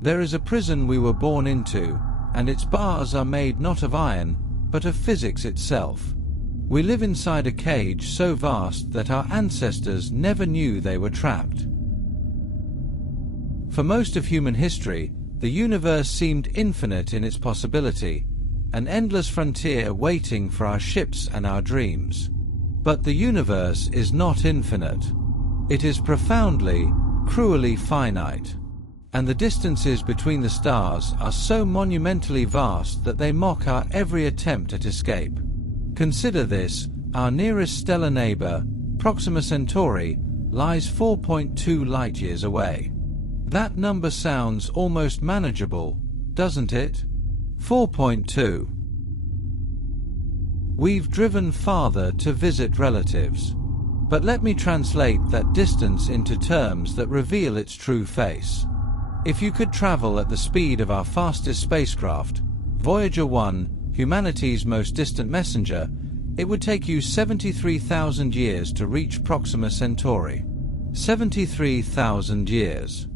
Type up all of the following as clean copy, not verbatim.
There is a prison we were born into, and its bars are made not of iron, but of physics itself. We live inside a cage so vast that our ancestors never knew they were trapped. For most of human history, the universe seemed infinite in its possibility, an endless frontier waiting for our ships and our dreams. But the universe is not infinite. It is profoundly, cruelly finite. And the distances between the stars are so monumentally vast that they mock our every attempt at escape. Consider this: our nearest stellar neighbor, Proxima Centauri, lies 4.2 light-years away. That number sounds almost manageable, doesn't it? 4.2. We've driven farther to visit relatives. But let me translate that distance into terms that reveal its true face. If you could travel at the speed of our fastest spacecraft, Voyager 1, humanity's most distant messenger, it would take you 73,000 years to reach Proxima Centauri. 73,000 years.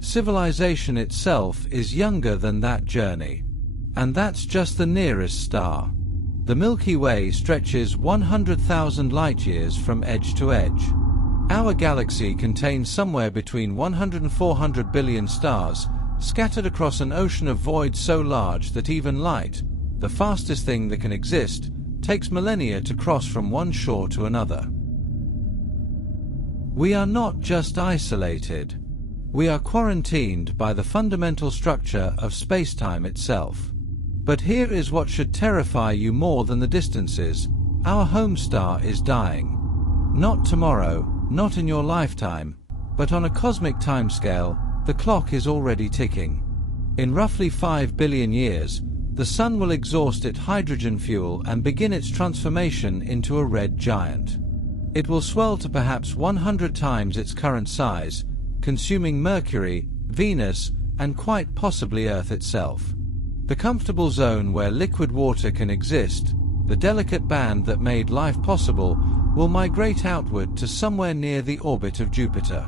Civilization itself is younger than that journey. And that's just the nearest star. The Milky Way stretches 100,000 light-years from edge to edge. Our galaxy contains somewhere between 100 and 400 billion stars, scattered across an ocean of void so large that even light, the fastest thing that can exist, takes millennia to cross from one shore to another. We are not just isolated. We are quarantined by the fundamental structure of space-time itself. But here is what should terrify you more than the distances. Our home star is dying. Not tomorrow, not in your lifetime, but on a cosmic timescale, the clock is already ticking. In roughly 5 billion years, the Sun will exhaust its hydrogen fuel and begin its transformation into a red giant. It will swell to perhaps 100 times its current size, consuming Mercury, Venus, and quite possibly Earth itself. The comfortable zone where liquid water can exist, the delicate band that made life possible, will migrate outward to somewhere near the orbit of Jupiter.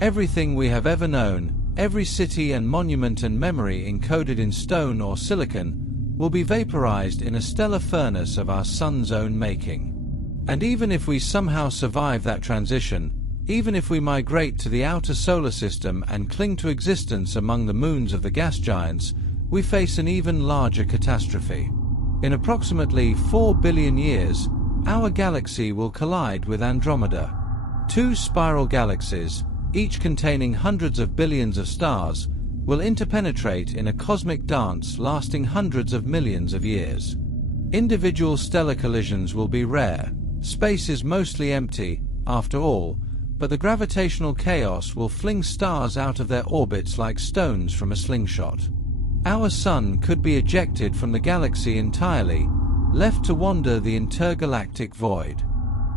Everything we have ever known, every city and monument and memory encoded in stone or silicon, will be vaporized in a stellar furnace of our Sun's own making. And even if we somehow survive that transition, even if we migrate to the outer solar system and cling to existence among the moons of the gas giants, we face an even larger catastrophe. In approximately 4 billion years, our galaxy will collide with Andromeda. Two spiral galaxies, each containing hundreds of billions of stars, will interpenetrate in a cosmic dance lasting hundreds of millions of years. Individual stellar collisions will be rare. Space is mostly empty, after all, but the gravitational chaos will fling stars out of their orbits like stones from a slingshot. Our Sun could be ejected from the galaxy entirely, left to wander the intergalactic void.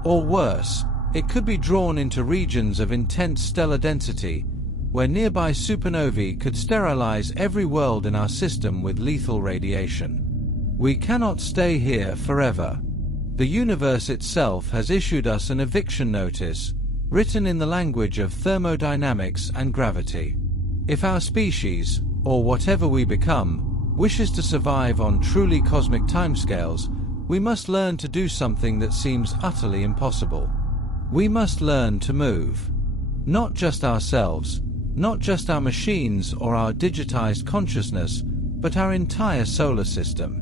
Or worse, it could be drawn into regions of intense stellar density, where nearby supernovae could sterilize every world in our system with lethal radiation. We cannot stay here forever. The universe itself has issued us an eviction notice, written in the language of thermodynamics and gravity. If our species, or whatever we become, wishes to survive on truly cosmic timescales, we must learn to do something that seems utterly impossible. We must learn to move. Not just ourselves, not just our machines or our digitized consciousness, but our entire solar system.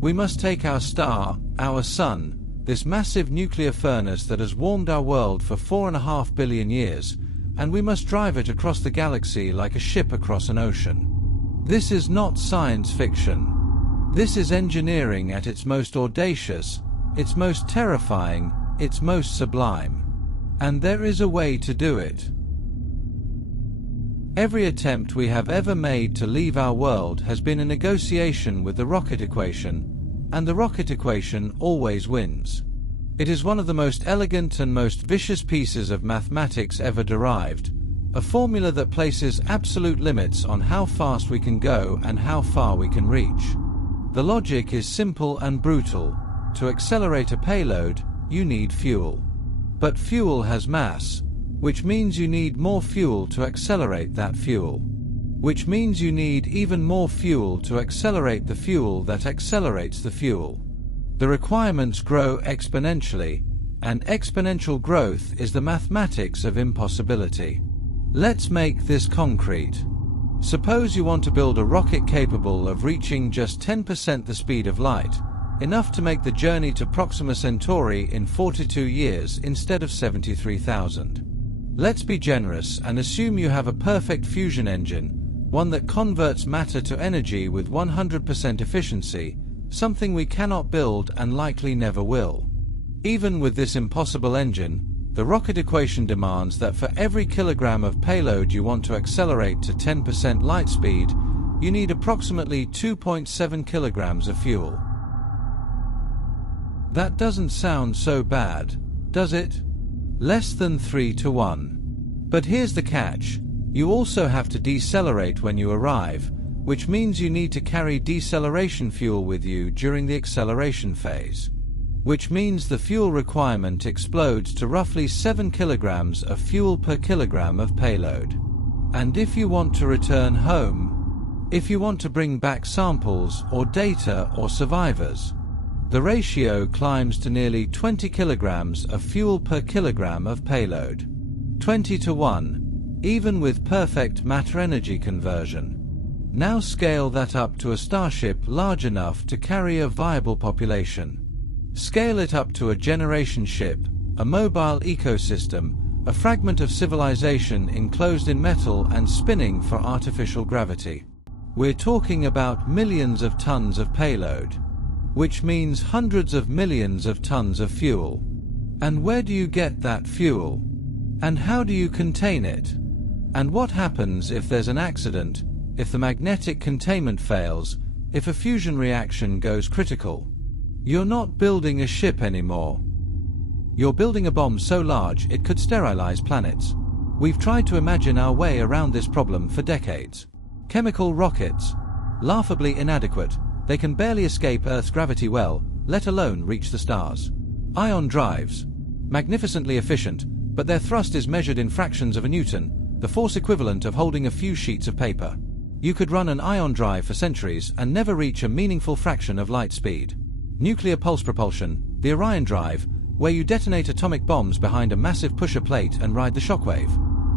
We must take our star, our Sun, this massive nuclear furnace that has warmed our world for 4.5 billion years, and we must drive it across the galaxy like a ship across an ocean. This is not science fiction. This is engineering at its most audacious, its most terrifying, its most sublime. And there is a way to do it. Every attempt we have ever made to leave our world has been a negotiation with the rocket equation, and the rocket equation always wins. It is one of the most elegant and most vicious pieces of mathematics ever derived, a formula that places absolute limits on how fast we can go and how far we can reach. The logic is simple and brutal. To accelerate a payload, you need fuel. But fuel has mass, which means you need more fuel to accelerate that fuel, which means you need even more fuel to accelerate the fuel that accelerates the fuel. The requirements grow exponentially, and exponential growth is the mathematics of impossibility. Let's make this concrete. Suppose you want to build a rocket capable of reaching just 10% the speed of light, enough to make the journey to Proxima Centauri in 42 years instead of 73,000. Let's be generous and assume you have a perfect fusion engine, one that converts matter to energy with 100% efficiency, something we cannot build and likely never will. Even with this impossible engine, the rocket equation demands that for every kilogram of payload you want to accelerate to 10% light speed, you need approximately 2.7 kilograms of fuel. That doesn't sound so bad, does it? Less than 3 to 1. But here's the catch. You also have to decelerate when you arrive, which means you need to carry deceleration fuel with you during the acceleration phase, which means the fuel requirement explodes to roughly 7 kilograms of fuel per kilogram of payload. And if you want to return home, if you want to bring back samples or data or survivors, the ratio climbs to nearly 20 kilograms of fuel per kilogram of payload. 20 to 1, even with perfect matter-energy conversion. Now scale that up to a starship large enough to carry a viable population. Scale it up to a generation ship, a mobile ecosystem, a fragment of civilization enclosed in metal and spinning for artificial gravity. We're talking about millions of tons of payload, which means hundreds of millions of tons of fuel. And where do you get that fuel? And how do you contain it? And what happens if there's an accident, if the magnetic containment fails, if a fusion reaction goes critical? You're not building a ship anymore. You're building a bomb so large it could sterilize planets. We've tried to imagine our way around this problem for decades. Chemical rockets. Laughably inadequate, they can barely escape Earth's gravity well, let alone reach the stars. Ion drives. Magnificently efficient, but their thrust is measured in fractions of a newton, the force equivalent of holding a few sheets of paper. You could run an ion drive for centuries and never reach a meaningful fraction of light speed. Nuclear pulse propulsion, the Orion drive, where you detonate atomic bombs behind a massive pusher plate and ride the shockwave.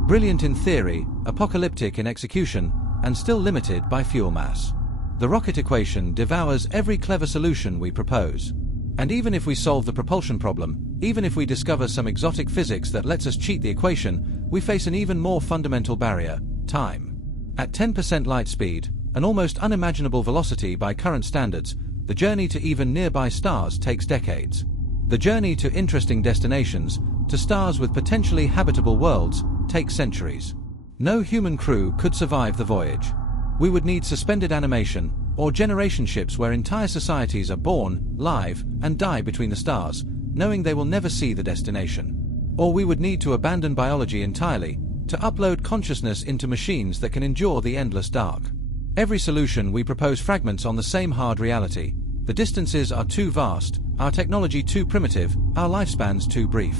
Brilliant in theory, apocalyptic in execution, and still limited by fuel mass. The rocket equation devours every clever solution we propose. And even if we solve the propulsion problem, even if we discover some exotic physics that lets us cheat the equation, we face an even more fundamental barrier: time. At 10% light speed, an almost unimaginable velocity by current standards, the journey to even nearby stars takes decades. The journey to interesting destinations, to stars with potentially habitable worlds, takes centuries. No human crew could survive the voyage. We would need suspended animation, or generation ships where entire societies are born, live, and die between the stars, knowing they will never see the destination. Or we would need to abandon biology entirely, to upload consciousness into machines that can endure the endless dark. Every solution we propose fragments on the same hard reality. The distances are too vast, our technology too primitive, our lifespans too brief.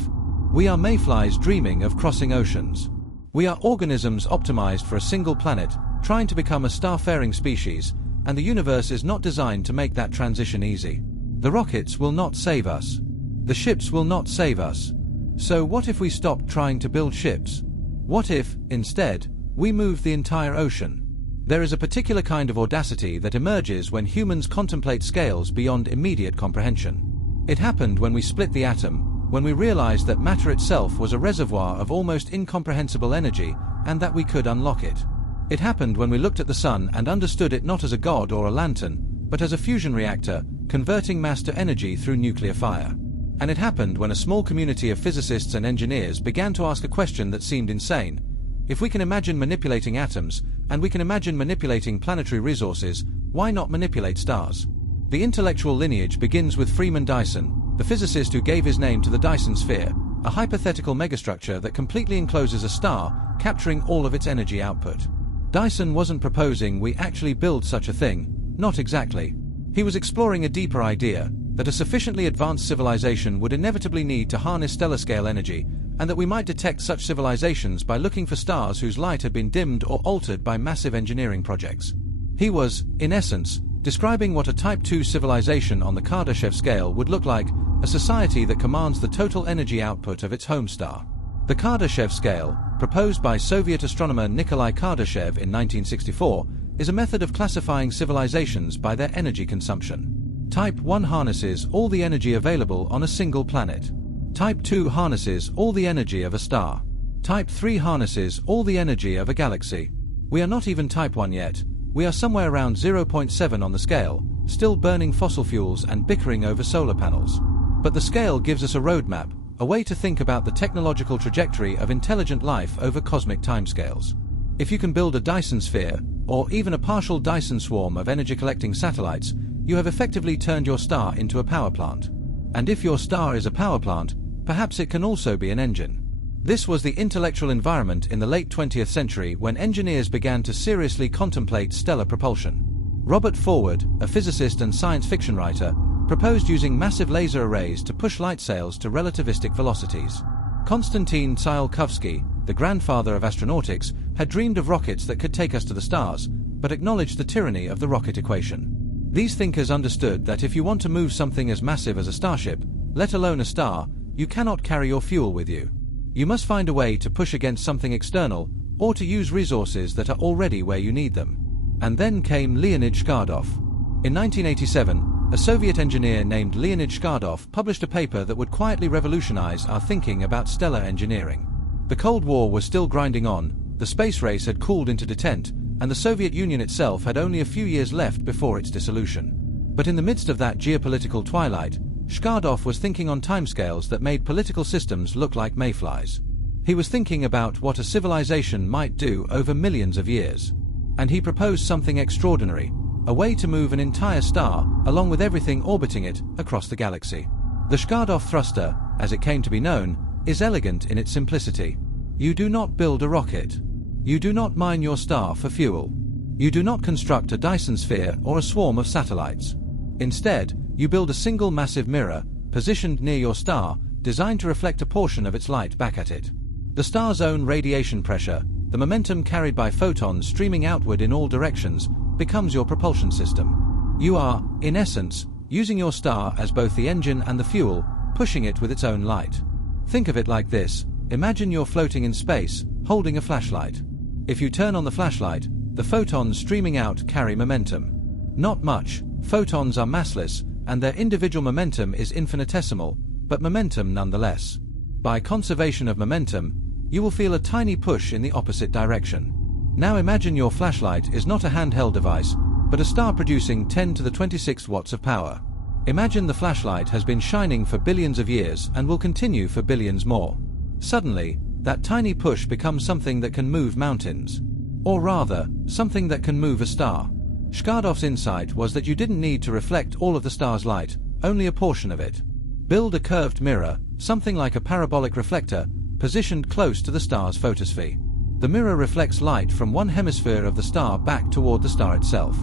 We are mayflies dreaming of crossing oceans. We are organisms optimized for a single planet, trying to become a star-faring species, and the universe is not designed to make that transition easy. The rockets will not save us. The ships will not save us. So what if we stopped trying to build ships? What if, instead, we moved the entire ocean? There is a particular kind of audacity that emerges when humans contemplate scales beyond immediate comprehension. It happened when we split the atom, when we realized that matter itself was a reservoir of almost incomprehensible energy, and that we could unlock it. It happened when we looked at the sun and understood it not as a god or a lantern, but as a fusion reactor, converting mass to energy through nuclear fire. And it happened when a small community of physicists and engineers began to ask a question that seemed insane. If we can imagine manipulating atoms, and we can imagine manipulating planetary resources, why not manipulate stars? The intellectual lineage begins with Freeman Dyson, the physicist who gave his name to the Dyson sphere, a hypothetical megastructure that completely encloses a star, capturing all of its energy output. Dyson wasn't proposing we actually build such a thing, not exactly. He was exploring a deeper idea, that a sufficiently advanced civilization would inevitably need to harness stellar-scale energy, and that we might detect such civilizations by looking for stars whose light had been dimmed or altered by massive engineering projects. He was, in essence, describing what a Type II civilization on the Kardashev scale would look like, a society that commands the total energy output of its home star. The Kardashev scale, proposed by Soviet astronomer Nikolai Kardashev in 1964, is a method of classifying civilizations by their energy consumption. Type I harnesses all the energy available on a single planet. Type II harnesses all the energy of a star. Type III harnesses all the energy of a galaxy. We are not even Type I yet. We are somewhere around 0.7 on the scale, still burning fossil fuels and bickering over solar panels. But the scale gives us a roadmap, a way to think about the technological trajectory of intelligent life over cosmic timescales. If you can build a Dyson sphere, or even a partial Dyson swarm of energy-collecting satellites, you have effectively turned your star into a power plant. And if your star is a power plant, perhaps it can also be an engine. This was the intellectual environment in the late 20th century when engineers began to seriously contemplate stellar propulsion. Robert Forward, a physicist and science fiction writer, proposed using massive laser arrays to push light sails to relativistic velocities. Konstantin Tsiolkovsky, the grandfather of astronautics, had dreamed of rockets that could take us to the stars, but acknowledged the tyranny of the rocket equation. These thinkers understood that if you want to move something as massive as a starship, let alone a star, you cannot carry your fuel with you. You must find a way to push against something external, or to use resources that are already where you need them. And then came Leonid Shkadov. In 1987, a Soviet engineer named Leonid Shkadov published a paper that would quietly revolutionize our thinking about stellar engineering. The Cold War was still grinding on, the space race had cooled into detente, and the Soviet Union itself had only a few years left before its dissolution. But in the midst of that geopolitical twilight, Shkadov was thinking on timescales that made political systems look like mayflies. He was thinking about what a civilization might do over millions of years. And he proposed something extraordinary, a way to move an entire star, along with everything orbiting it, across the galaxy. The Shkadov thruster, as it came to be known, is elegant in its simplicity. You do not build a rocket. You do not mine your star for fuel. You do not construct a Dyson sphere or a swarm of satellites. Instead, you build a single massive mirror, positioned near your star, designed to reflect a portion of its light back at it. The star's own radiation pressure, the momentum carried by photons streaming outward in all directions, becomes your propulsion system. You are, in essence, using your star as both the engine and the fuel, pushing it with its own light. Think of it like this: imagine you're floating in space, holding a flashlight. If you turn on the flashlight, the photons streaming out carry momentum. Not much, photons are massless, and their individual momentum is infinitesimal, but momentum nonetheless. By conservation of momentum, you will feel a tiny push in the opposite direction. Now imagine your flashlight is not a handheld device, but a star producing 10 to the 26 watts of power. Imagine the flashlight has been shining for billions of years and will continue for billions more. Suddenly, that tiny push becomes something that can move mountains. Or rather, something that can move a star. Shkadov's insight was that you didn't need to reflect all of the star's light, only a portion of it. Build a curved mirror, something like a parabolic reflector, positioned close to the star's photosphere. The mirror reflects light from one hemisphere of the star back toward the star itself.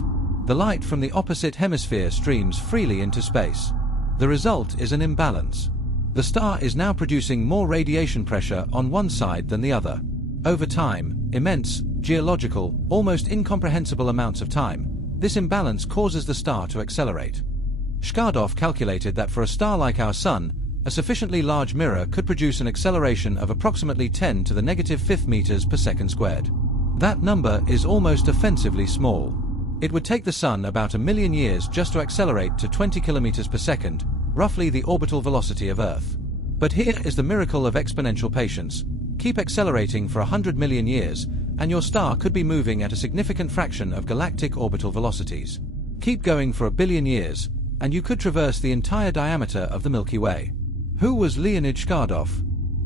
The light from the opposite hemisphere streams freely into space. The result is an imbalance. The star is now producing more radiation pressure on one side than the other. Over time, immense, geological, almost incomprehensible amounts of time, this imbalance causes the star to accelerate. Shkadov calculated that for a star like our Sun, a sufficiently large mirror could produce an acceleration of approximately 10 to the -5 meters per second squared. That number is almost offensively small. It would take the Sun about 1 million years just to accelerate to 20 kilometers per second, roughly the orbital velocity of Earth. But here is the miracle of exponential patience. Keep accelerating for 100 million years, and your star could be moving at a significant fraction of galactic orbital velocities. Keep going for 1 billion years, and you could traverse the entire diameter of the Milky Way. Who was Leonid Shkadov?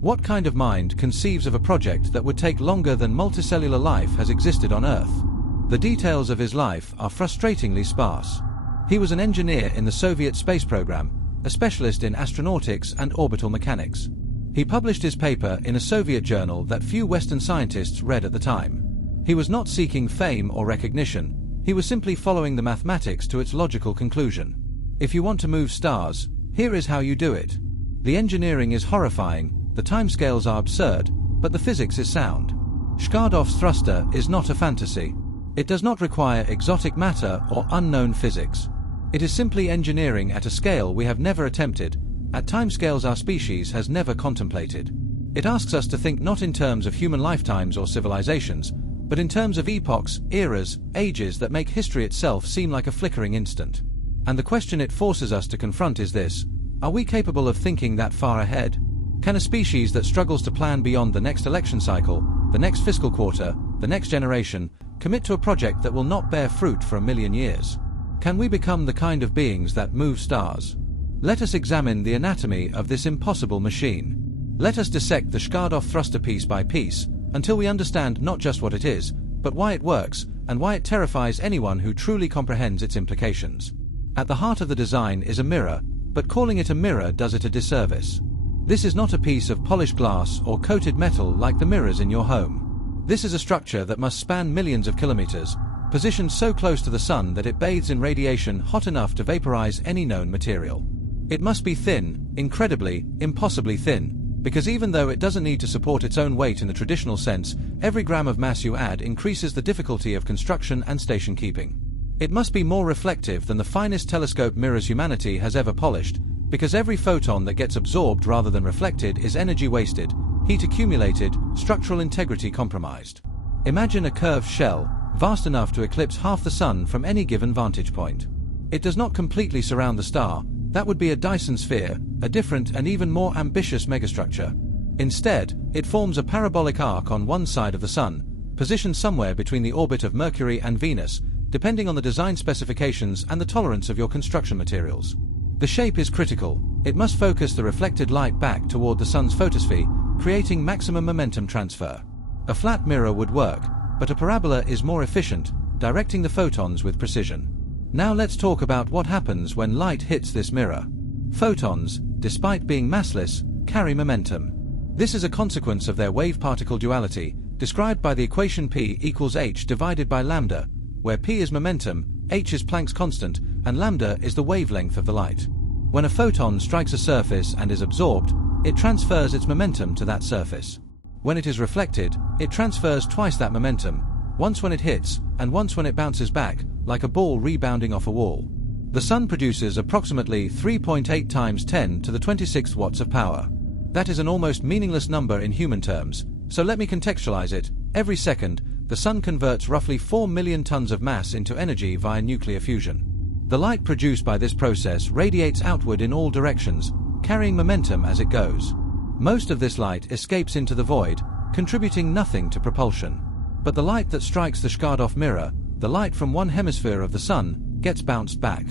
What kind of mind conceives of a project that would take longer than multicellular life has existed on Earth? The details of his life are frustratingly sparse. He was an engineer in the Soviet space program, a specialist in astronautics and orbital mechanics. He published his paper in a Soviet journal that few Western scientists read at the time. He was not seeking fame or recognition, he was simply following the mathematics to its logical conclusion. If you want to move stars, here is how you do it. The engineering is horrifying, The timescales are absurd, but the physics is sound. Shkadov's thruster is not a fantasy. It does not require exotic matter or unknown physics. It is simply engineering at a scale we have never attempted, at timescales our species has never contemplated. It asks us to think not in terms of human lifetimes or civilizations, but in terms of epochs, eras, ages that make history itself seem like a flickering instant. And the question it forces us to confront is this: are we capable of thinking that far ahead? Can a species that struggles to plan beyond the next election cycle, the next fiscal quarter, the next generation, commit to a project that will not bear fruit for 1,000,000 years? Can we become the kind of beings that move stars? Let us examine the anatomy of this impossible machine. Let us dissect the Shkadov thruster piece by piece, until we understand not just what it is, but why it works, and why it terrifies anyone who truly comprehends its implications. At the heart of the design is a mirror, but calling it a mirror does it a disservice. This is not a piece of polished glass or coated metal like the mirrors in your home. This is a structure that must span millions of kilometers, positioned so close to the sun that it bathes in radiation hot enough to vaporize any known material. It must be thin, incredibly, impossibly thin, because even though it doesn't need to support its own weight in the traditional sense, every gram of mass you add increases the difficulty of construction and station keeping. It must be more reflective than the finest telescope mirrors humanity has ever polished, because every photon that gets absorbed rather than reflected is energy wasted, heat accumulated, structural integrity compromised. Imagine a curved shell, vast enough to eclipse half the sun from any given vantage point. It does not completely surround the star. That would be a Dyson sphere, a different and even more ambitious megastructure. Instead, it forms a parabolic arc on one side of the sun, positioned somewhere between the orbit of Mercury and Venus, depending on the design specifications and the tolerance of your construction materials. The shape is critical. It must focus the reflected light back toward the sun's photosphere, creating maximum momentum transfer. A flat mirror would work, but a parabola is more efficient, directing the photons with precision. Now let's talk about what happens when light hits this mirror. Photons, despite being massless, carry momentum. This is a consequence of their wave-particle duality, described by the equation P equals h divided by lambda, where P is momentum, h is Planck's constant, and lambda is the wavelength of the light. When a photon strikes a surface and is absorbed, it transfers its momentum to that surface. When it is reflected, it transfers twice that momentum, once when it hits, and once when it bounces back, like a ball rebounding off a wall. The sun produces approximately 3.8 times 10 to the 26th watts of power. That is an almost meaningless number in human terms, so let me contextualize it. Every second, the sun converts roughly 4 million tons of mass into energy via nuclear fusion. The light produced by this process radiates outward in all directions, carrying momentum as it goes. Most of this light escapes into the void, contributing nothing to propulsion. But the light that strikes the Shkadov mirror, the light from one hemisphere of the sun, gets bounced back.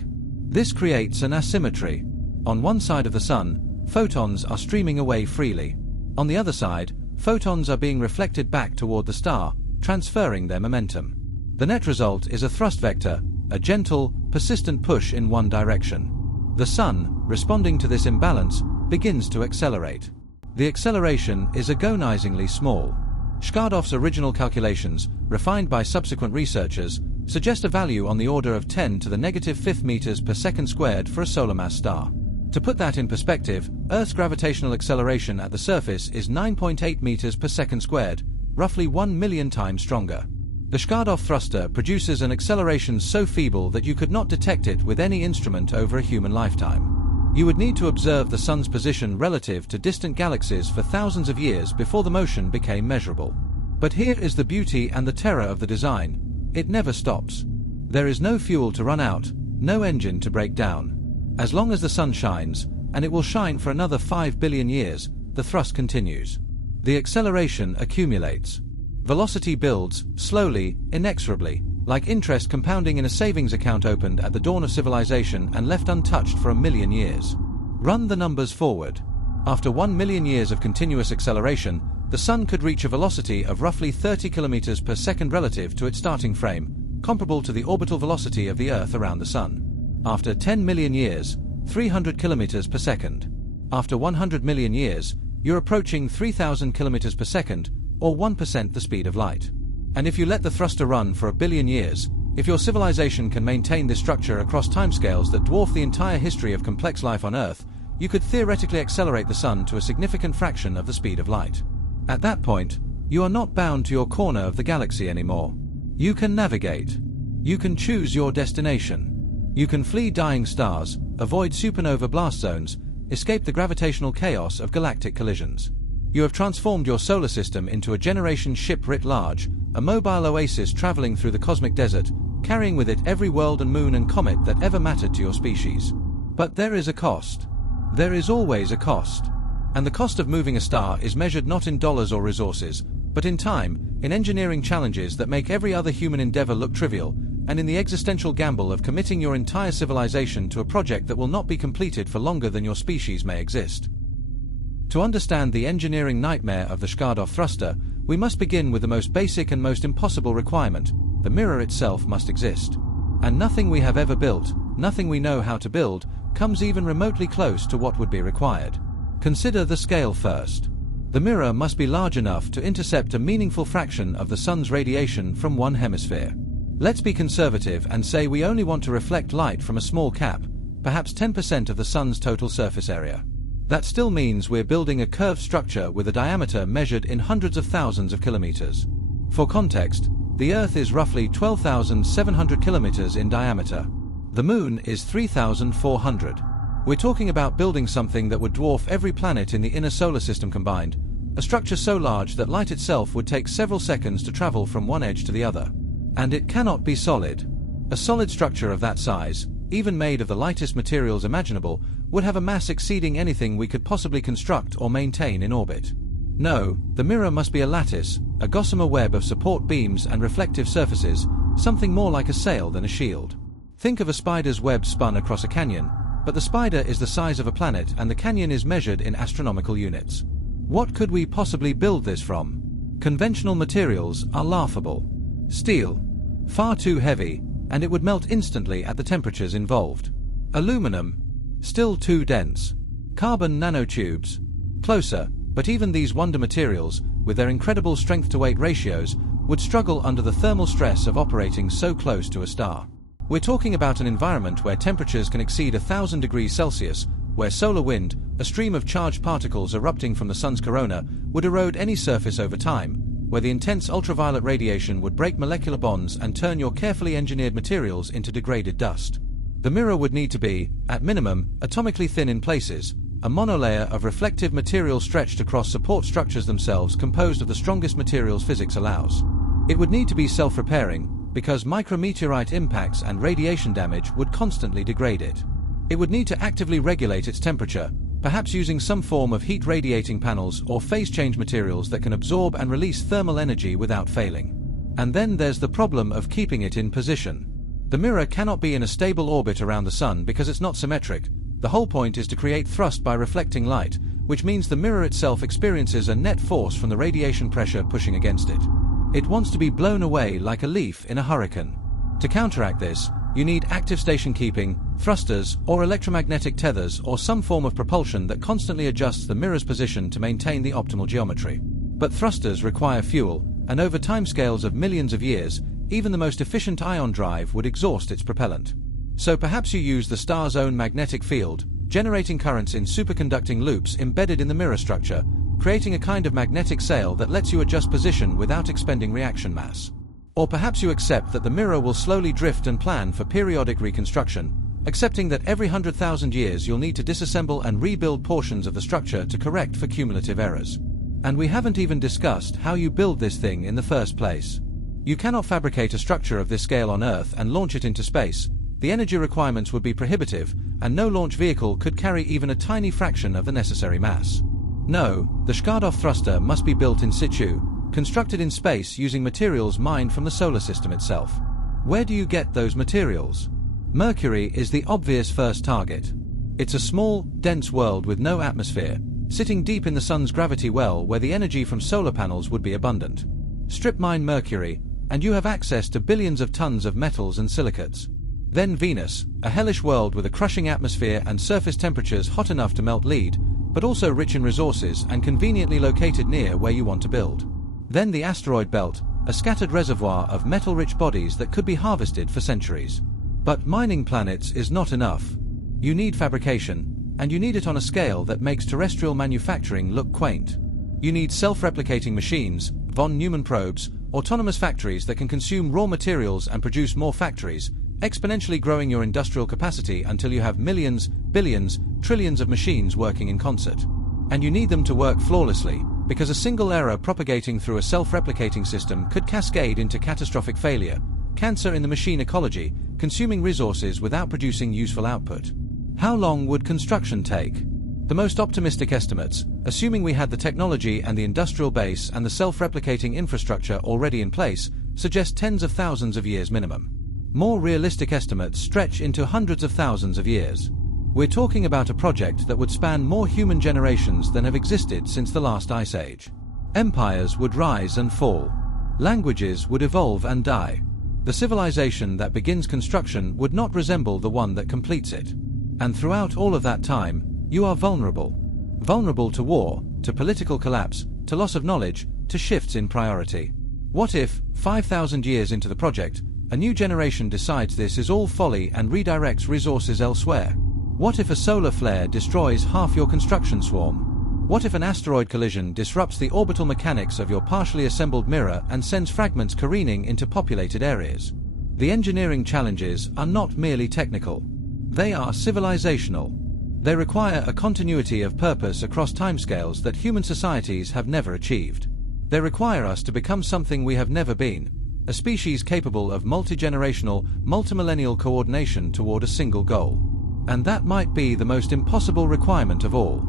This creates an asymmetry. On one side of the sun, photons are streaming away freely. On the other side, photons are being reflected back toward the star, transferring their momentum. The net result is a thrust vector, a gentle, persistent push in one direction. The sun, responding to this imbalance, begins to accelerate. The acceleration is agonizingly small. Shkadov's original calculations, refined by subsequent researchers, suggest a value on the order of 10 to the negative 5th meters per second squared for a solar mass star. To put that in perspective, Earth's gravitational acceleration at the surface is 9.8 meters per second squared, roughly 1 million times stronger. The Shkadov thruster produces an acceleration so feeble that you could not detect it with any instrument over a human lifetime. You would need to observe the sun's position relative to distant galaxies for thousands of years before the motion became measurable. But here is the beauty and the terror of the design. It never stops. There is no fuel to run out, no engine to break down. As long as the sun shines, and it will shine for another 5 billion years, the thrust continues. The acceleration accumulates. Velocity builds, slowly, inexorably, like interest compounding in a savings account opened at the dawn of civilization and left untouched for 1,000,000 years. Run the numbers forward. After 1 million years of continuous acceleration, the sun could reach a velocity of roughly 30 kilometers per second relative to its starting frame, comparable to the orbital velocity of the Earth around the sun. After 10 million years, 300 kilometers per second. After 100 million years, you're approaching 3,000 kilometers per second, or 1% the speed of light. And if you let the thruster run for 1 billion years, if your civilization can maintain this structure across timescales that dwarf the entire history of complex life on Earth, you could theoretically accelerate the sun to a significant fraction of the speed of light. At that point, you are not bound to your corner of the galaxy anymore. You can navigate. You can choose your destination. You can flee dying stars, avoid supernova blast zones, escape the gravitational chaos of galactic collisions. You have transformed your solar system into a generation ship writ large, a mobile oasis traveling through the cosmic desert, carrying with it every world and moon and comet that ever mattered to your species. But there is a cost. There is always a cost. And the cost of moving a star is measured not in dollars or resources, but in time, in engineering challenges that make every other human endeavor look trivial, and in the existential gamble of committing your entire civilization to a project that will not be completed for longer than your species may exist. To understand the engineering nightmare of the Shkadov thruster, we must begin with the most basic and most impossible requirement: the mirror itself must exist. And nothing we have ever built, nothing we know how to build, comes even remotely close to what would be required. Consider the scale first. The mirror must be large enough to intercept a meaningful fraction of the sun's radiation from one hemisphere. Let's be conservative and say we only want to reflect light from a small cap, perhaps 10% of the sun's total surface area. That still means we're building a curved structure with a diameter measured in hundreds of thousands of kilometers. For context, the Earth is roughly 12,700 kilometers in diameter. The Moon is 3,400. We're talking about building something that would dwarf every planet in the inner solar system combined, a structure so large that light itself would take several seconds to travel from one edge to the other. And it cannot be solid. A solid structure of that size, even made of the lightest materials imaginable, would have a mass exceeding anything we could possibly construct or maintain in orbit. No, the mirror must be a lattice, a gossamer web of support beams and reflective surfaces, something more like a sail than a shield. Think of a spider's web spun across a canyon, but the spider is the size of a planet and the canyon is measured in astronomical units. What could we possibly build this from? Conventional materials are laughable. Steel, far too heavy, and it would melt instantly at the temperatures involved. Aluminum, still too dense. Carbon nanotubes, closer, but even these wonder materials, with their incredible strength-to-weight ratios, would struggle under the thermal stress of operating so close to a star. We're talking about an environment where temperatures can exceed 1,000 degrees Celsius, where solar wind, a stream of charged particles erupting from the sun's corona, would erode any surface over time, where the intense ultraviolet radiation would break molecular bonds and turn your carefully engineered materials into degraded dust. The mirror would need to be, at minimum, atomically thin in places, a monolayer of reflective material stretched across support structures themselves composed of the strongest materials physics allows. It would need to be self-repairing, because micrometeorite impacts and radiation damage would constantly degrade it. It would need to actively regulate its temperature, perhaps using some form of heat radiating panels or phase change materials that can absorb and release thermal energy without failing. And then there's the problem of keeping it in position. The mirror cannot be in a stable orbit around the sun because it's not symmetric. The whole point is to create thrust by reflecting light, which means the mirror itself experiences a net force from the radiation pressure pushing against it. It wants to be blown away like a leaf in a hurricane. To counteract this, you need active station keeping, thrusters, or electromagnetic tethers or some form of propulsion that constantly adjusts the mirror's position to maintain the optimal geometry. But thrusters require fuel, and over timescales of millions of years, even the most efficient ion drive would exhaust its propellant. So perhaps you use the star's own magnetic field, generating currents in superconducting loops embedded in the mirror structure, creating a kind of magnetic sail that lets you adjust position without expending reaction mass. Or perhaps you accept that the mirror will slowly drift and plan for periodic reconstruction, accepting that every 100,000 years you'll need to disassemble and rebuild portions of the structure to correct for cumulative errors. And we haven't even discussed how you build this thing in the first place. You cannot fabricate a structure of this scale on Earth and launch it into space. The energy requirements would be prohibitive, and no launch vehicle could carry even a tiny fraction of the necessary mass. No, the Shkadov thruster must be built in situ, constructed in space using materials mined from the solar system itself. Where do you get those materials? Mercury is the obvious first target. It's a small, dense world with no atmosphere, sitting deep in the sun's gravity well where the energy from solar panels would be abundant. Strip mine Mercury, and you have access to billions of tons of metals and silicates. Then Venus, a hellish world with a crushing atmosphere and surface temperatures hot enough to melt lead, but also rich in resources and conveniently located near where you want to build. Then the asteroid belt, a scattered reservoir of metal-rich bodies that could be harvested for centuries. But mining planets is not enough. You need fabrication, and you need it on a scale that makes terrestrial manufacturing look quaint. You need self-replicating machines, von Neumann probes, autonomous factories that can consume raw materials and produce more factories, exponentially growing your industrial capacity until you have millions, billions, trillions of machines working in concert. And you need them to work flawlessly, because a single error propagating through a self-replicating system could cascade into catastrophic failure, cancer in the machine ecology, consuming resources without producing useful output. How long would construction take? The most optimistic estimates, assuming we had the technology and the industrial base and the self-replicating infrastructure already in place, suggest tens of thousands of years minimum. More realistic estimates stretch into hundreds of thousands of years. We're talking about a project that would span more human generations than have existed since the last ice age. Empires would rise and fall. Languages would evolve and die. The civilization that begins construction would not resemble the one that completes it. And throughout all of that time, you are vulnerable. Vulnerable to war, to political collapse, to loss of knowledge, to shifts in priority. What if, 5,000 years into the project, a new generation decides this is all folly and redirects resources elsewhere? What if a solar flare destroys half your construction swarm? What if an asteroid collision disrupts the orbital mechanics of your partially assembled mirror and sends fragments careening into populated areas? The engineering challenges are not merely technical. They are civilizational. They require a continuity of purpose across timescales that human societies have never achieved. They require us to become something we have never been, a species capable of multi-generational, multimillennial coordination toward a single goal. And that might be the most impossible requirement of all.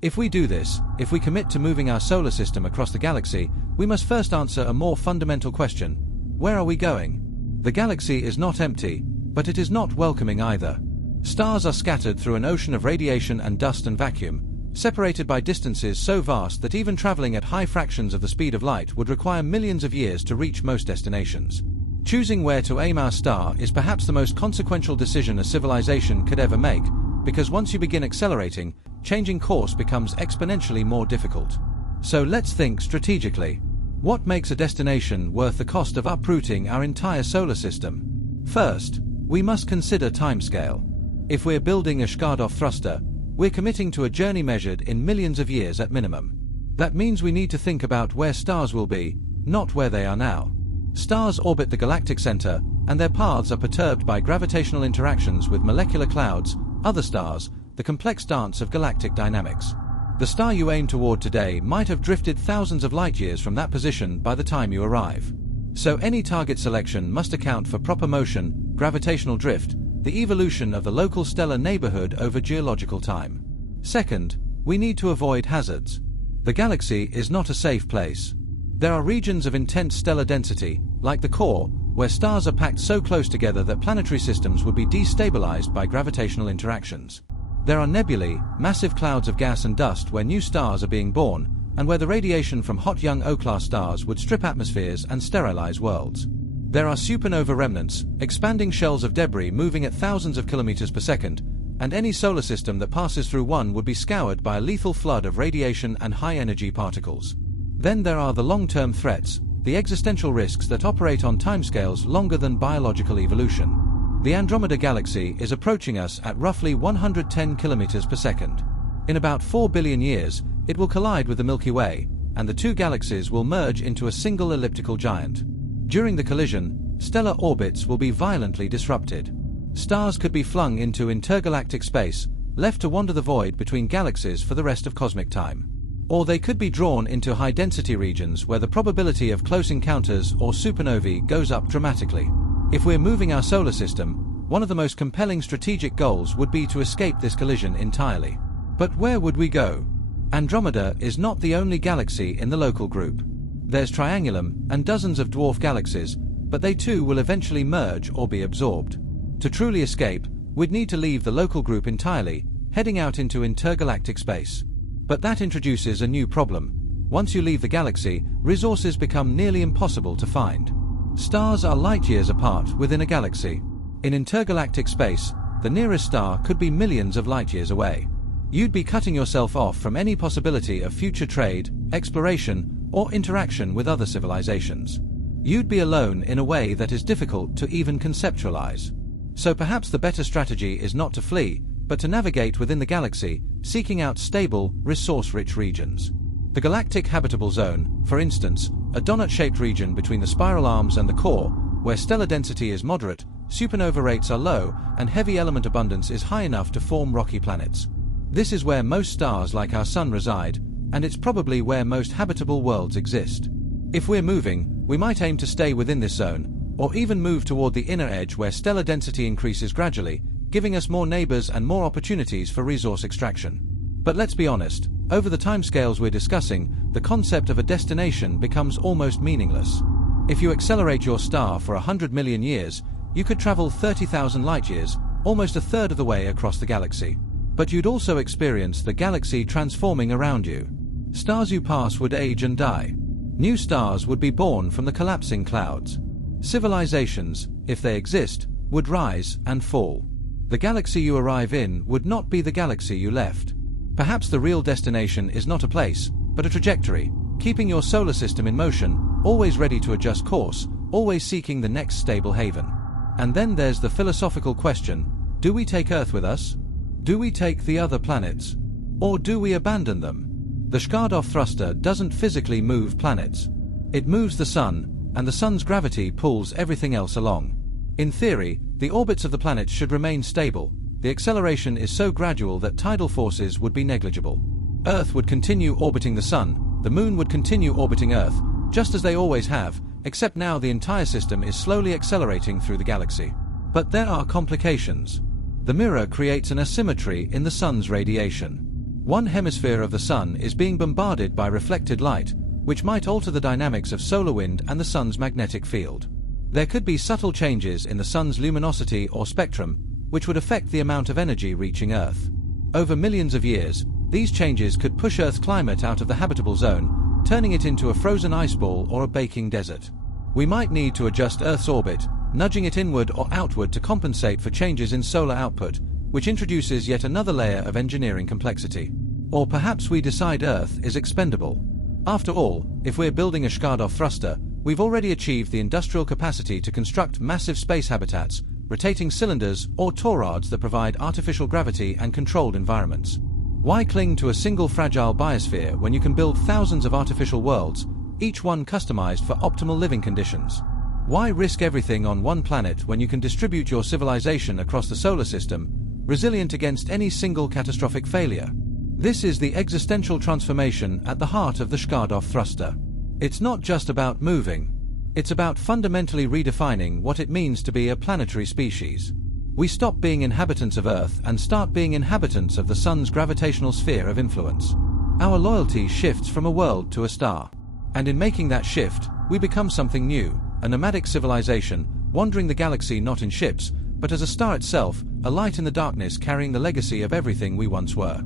If we do this, if we commit to moving our solar system across the galaxy, we must first answer a more fundamental question. Where are we going? The galaxy is not empty, but it is not welcoming either. Stars are scattered through an ocean of radiation and dust and vacuum, separated by distances so vast that even traveling at high fractions of the speed of light would require millions of years to reach most destinations. Choosing where to aim our star is perhaps the most consequential decision a civilization could ever make, because once you begin accelerating, changing course becomes exponentially more difficult. So let's think strategically. What makes a destination worth the cost of uprooting our entire solar system? First, we must consider timescale. If we're building a Shkadov thruster, we're committing to a journey measured in millions of years at minimum. That means we need to think about where stars will be, not where they are now. Stars orbit the galactic center, and their paths are perturbed by gravitational interactions with molecular clouds, other stars, the complex dance of galactic dynamics. The star you aim toward today might have drifted thousands of light years from that position by the time you arrive. So any target selection must account for proper motion, gravitational drift, the evolution of the local stellar neighborhood over geological time. Second, we need to avoid hazards. The galaxy is not a safe place. There are regions of intense stellar density, like the core, where stars are packed so close together that planetary systems would be destabilized by gravitational interactions. There are nebulae, massive clouds of gas and dust where new stars are being born, and where the radiation from hot young O-class stars would strip atmospheres and sterilize worlds. There are supernova remnants, expanding shells of debris moving at thousands of kilometers per second, and any solar system that passes through one would be scoured by a lethal flood of radiation and high-energy particles. Then there are the long-term threats, the existential risks that operate on timescales longer than biological evolution. The Andromeda Galaxy is approaching us at roughly 110 kilometers per second. In about 4 billion years, it will collide with the Milky Way, and the two galaxies will merge into a single elliptical giant. During the collision, stellar orbits will be violently disrupted. Stars could be flung into intergalactic space, left to wander the void between galaxies for the rest of cosmic time. Or they could be drawn into high-density regions where the probability of close encounters or supernovae goes up dramatically. If we're moving our solar system, one of the most compelling strategic goals would be to escape this collision entirely. But where would we go? Andromeda is not the only galaxy in the local group. There's Triangulum and dozens of dwarf galaxies, but they too will eventually merge or be absorbed. To truly escape, we'd need to leave the local group entirely, heading out into intergalactic space. But that introduces a new problem. Once you leave the galaxy, resources become nearly impossible to find. Stars are light years apart within a galaxy. In intergalactic space, the nearest star could be millions of light years away. You'd be cutting yourself off from any possibility of future trade, exploration, or interaction with other civilizations. You'd be alone in a way that is difficult to even conceptualize. So perhaps the better strategy is not to flee, but to navigate within the galaxy, seeking out stable, resource-rich regions. The galactic habitable zone, for instance, a donut-shaped region between the spiral arms and the core, where stellar density is moderate, supernova rates are low, and heavy element abundance is high enough to form rocky planets. This is where most stars like our Sun reside, and it's probably where most habitable worlds exist. If we're moving, we might aim to stay within this zone, or even move toward the inner edge where stellar density increases gradually, giving us more neighbors and more opportunities for resource extraction. But let's be honest, over the timescales we're discussing, the concept of a destination becomes almost meaningless. If you accelerate your star for 100 million years, you could travel 30,000 light-years, almost a third of the way across the galaxy. But you'd also experience the galaxy transforming around you. Stars you pass would age and die. New stars would be born from the collapsing clouds. Civilizations, if they exist, would rise and fall. The galaxy you arrive in would not be the galaxy you left. Perhaps the real destination is not a place, but a trajectory, keeping your solar system in motion, always ready to adjust course, always seeking the next stable haven. And then there's the philosophical question, do we take Earth with us? Do we take the other planets? Or do we abandon them? The Shkadov thruster doesn't physically move planets. It moves the Sun, and the Sun's gravity pulls everything else along. In theory, the orbits of the planets should remain stable. The acceleration is so gradual that tidal forces would be negligible. Earth would continue orbiting the Sun, the Moon would continue orbiting Earth, just as they always have, except now the entire system is slowly accelerating through the galaxy. But there are complications. The mirror creates an asymmetry in the Sun's radiation. One hemisphere of the Sun is being bombarded by reflected light, which might alter the dynamics of solar wind and the Sun's magnetic field. There could be subtle changes in the Sun's luminosity or spectrum, which would affect the amount of energy reaching Earth. Over millions of years, these changes could push Earth's climate out of the habitable zone, turning it into a frozen ice ball or a baking desert. We might need to adjust Earth's orbit, nudging it inward or outward to compensate for changes in solar output, which introduces yet another layer of engineering complexity. Or perhaps we decide Earth is expendable. After all, if we're building a Shkadov thruster, we've already achieved the industrial capacity to construct massive space habitats, rotating cylinders or toroids that provide artificial gravity and controlled environments. Why cling to a single fragile biosphere when you can build thousands of artificial worlds, each one customized for optimal living conditions? Why risk everything on one planet when you can distribute your civilization across the solar system, resilient against any single catastrophic failure? This is the existential transformation at the heart of the Shkadov thruster. It's not just about moving. It's about fundamentally redefining what it means to be a planetary species. We stop being inhabitants of Earth and start being inhabitants of the Sun's gravitational sphere of influence. Our loyalty shifts from a world to a star. And in making that shift, we become something new, a nomadic civilization, wandering the galaxy not in ships, but as a star itself, a light in the darkness carrying the legacy of everything we once were.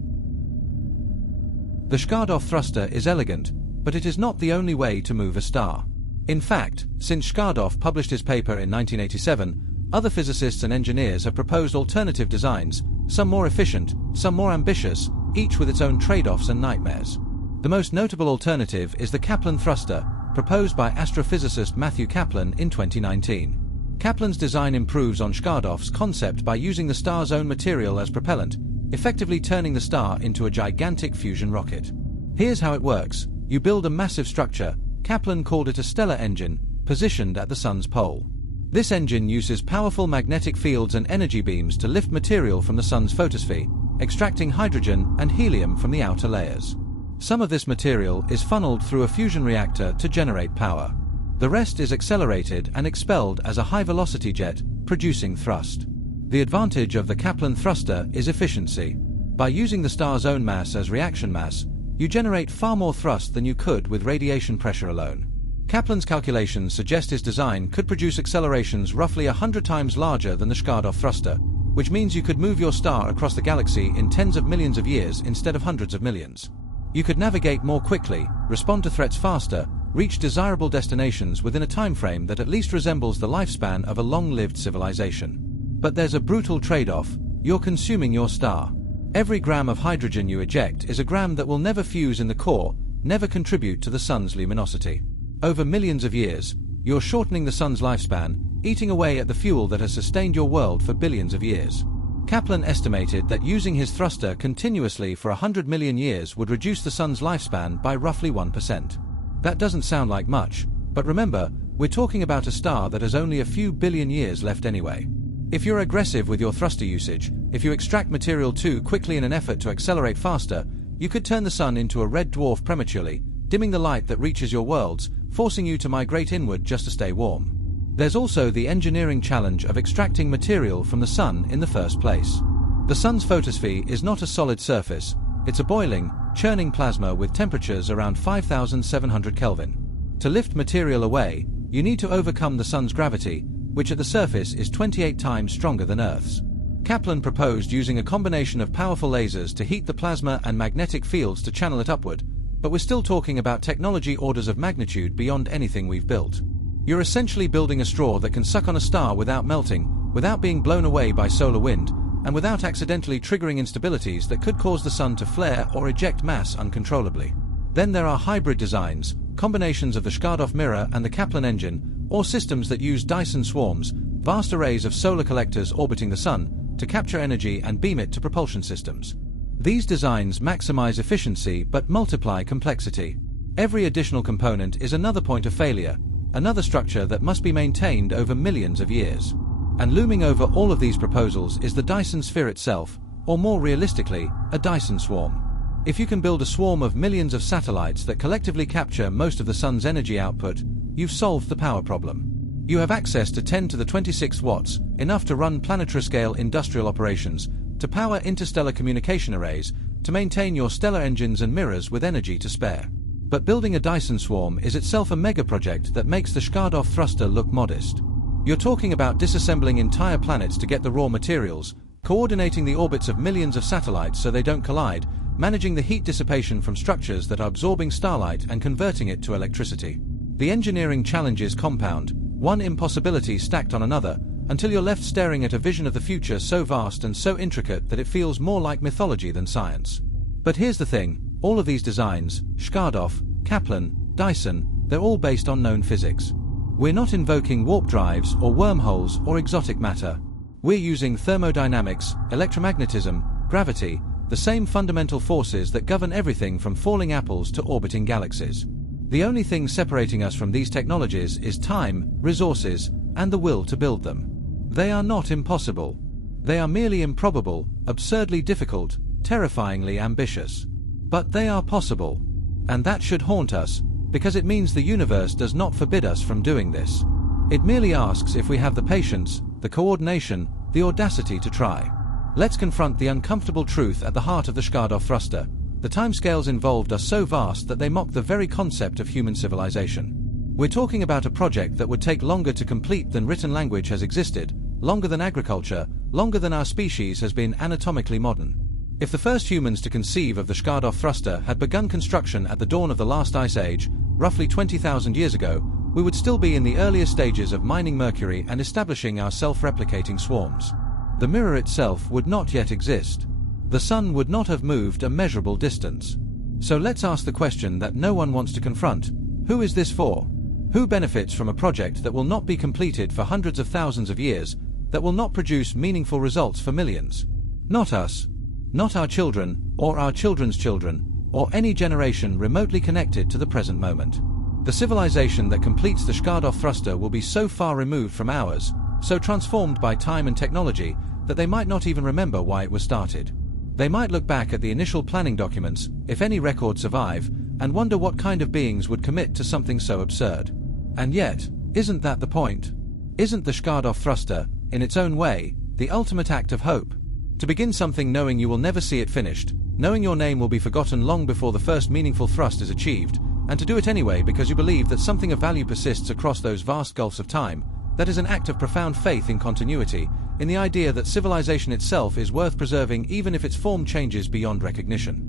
The Shkadov thruster is elegant, but it is not the only way to move a star. In fact, since Shkadov published his paper in 1987, other physicists and engineers have proposed alternative designs, some more efficient, some more ambitious, each with its own trade-offs and nightmares. The most notable alternative is the Kaplan thruster, proposed by astrophysicist Matthew Kaplan in 2019. Kaplan's design improves on Shkadov's concept by using the star's own material as propellant, effectively turning the star into a gigantic fusion rocket. Here's how it works. You build a massive structure, Kaplan called it a stellar engine, positioned at the Sun's pole. This engine uses powerful magnetic fields and energy beams to lift material from the Sun's photosphere, extracting hydrogen and helium from the outer layers. Some of this material is funneled through a fusion reactor to generate power. The rest is accelerated and expelled as a high-velocity jet, producing thrust. The advantage of the Kaplan thruster is efficiency. By using the star's own mass as reaction mass, you generate far more thrust than you could with radiation pressure alone. Kaplan's calculations suggest his design could produce accelerations roughly 100 times larger than the Shkadov thruster, which means you could move your star across the galaxy in tens of millions of years instead of hundreds of millions. You could navigate more quickly, respond to threats faster, reach desirable destinations within a time frame that at least resembles the lifespan of a long-lived civilization. But there's a brutal trade-off. You're consuming your star. Every gram of hydrogen you eject is a gram that will never fuse in the core, never contribute to the Sun's luminosity. Over millions of years, you're shortening the Sun's lifespan, eating away at the fuel that has sustained your world for billions of years. Kaplan estimated that using his thruster continuously for 100 million years would reduce the Sun's lifespan by roughly 1%. That doesn't sound like much, but remember, we're talking about a star that has only a few billion years left anyway. If you're aggressive with your thruster usage, if you extract material too quickly in an effort to accelerate faster, you could turn the Sun into a red dwarf prematurely, dimming the light that reaches your worlds, forcing you to migrate inward just to stay warm. There's also the engineering challenge of extracting material from the Sun in the first place. The Sun's photosphere is not a solid surface, it's a boiling, churning plasma with temperatures around 5,700 Kelvin. To lift material away, you need to overcome the Sun's gravity, which at the surface is 28 times stronger than Earth's. Kaplan proposed using a combination of powerful lasers to heat the plasma and magnetic fields to channel it upward, but we're still talking about technology orders of magnitude beyond anything we've built. You're essentially building a straw that can suck on a star without melting, without being blown away by solar wind, and without accidentally triggering instabilities that could cause the Sun to flare or eject mass uncontrollably. Then there are hybrid designs, combinations of the Shkadov mirror and the Kaplan engine, or systems that use Dyson swarms, vast arrays of solar collectors orbiting the Sun, to capture energy and beam it to propulsion systems. These designs maximize efficiency but multiply complexity. Every additional component is another point of failure, another structure that must be maintained over millions of years. And looming over all of these proposals is the Dyson sphere itself, or more realistically, a Dyson swarm. If you can build a swarm of millions of satellites that collectively capture most of the Sun's energy output, you've solved the power problem. You have access to 10 to the 26th watts, enough to run planetary-scale industrial operations, to power interstellar communication arrays, to maintain your stellar engines and mirrors with energy to spare. But building a Dyson swarm is itself a mega-project that makes the Shkadov thruster look modest. You're talking about disassembling entire planets to get the raw materials, coordinating the orbits of millions of satellites so they don't collide, managing the heat dissipation from structures that are absorbing starlight and converting it to electricity. The engineering challenges compound, one impossibility stacked on another, until you're left staring at a vision of the future so vast and so intricate that it feels more like mythology than science. But here's the thing. All of these designs, Shkadov, Kaplan, Dyson, they're all based on known physics. We're not invoking warp drives or wormholes or exotic matter. We're using thermodynamics, electromagnetism, gravity, the same fundamental forces that govern everything from falling apples to orbiting galaxies. The only thing separating us from these technologies is time, resources, and the will to build them. They are not impossible. They are merely improbable, absurdly difficult, terrifyingly ambitious. But they are possible. And that should haunt us, because it means the universe does not forbid us from doing this. It merely asks if we have the patience, the coordination, the audacity to try. Let's confront the uncomfortable truth at the heart of the Shkadov thruster. The timescales involved are so vast that they mock the very concept of human civilization. We're talking about a project that would take longer to complete than written language has existed, longer than agriculture, longer than our species has been anatomically modern. If the first humans to conceive of the Shkadov thruster had begun construction at the dawn of the last ice age, roughly 20,000 years ago, we would still be in the earliest stages of mining mercury and establishing our self-replicating swarms. The mirror itself would not yet exist. The Sun would not have moved a measurable distance. So let's ask the question that no one wants to confront. Who is this for? Who benefits from a project that will not be completed for hundreds of thousands of years, that will not produce meaningful results for millions? Not us. Not our children, or our children's children, or any generation remotely connected to the present moment. The civilization that completes the Shkadov thruster will be so far removed from ours, so transformed by time and technology, that they might not even remember why it was started. They might look back at the initial planning documents, if any records survive, and wonder what kind of beings would commit to something so absurd. And yet, isn't that the point? Isn't the Shkadov thruster, in its own way, the ultimate act of hope? To begin something knowing you will never see it finished, knowing your name will be forgotten long before the first meaningful thrust is achieved, and to do it anyway because you believe that something of value persists across those vast gulfs of time, that is an act of profound faith in continuity, in the idea that civilization itself is worth preserving even if its form changes beyond recognition.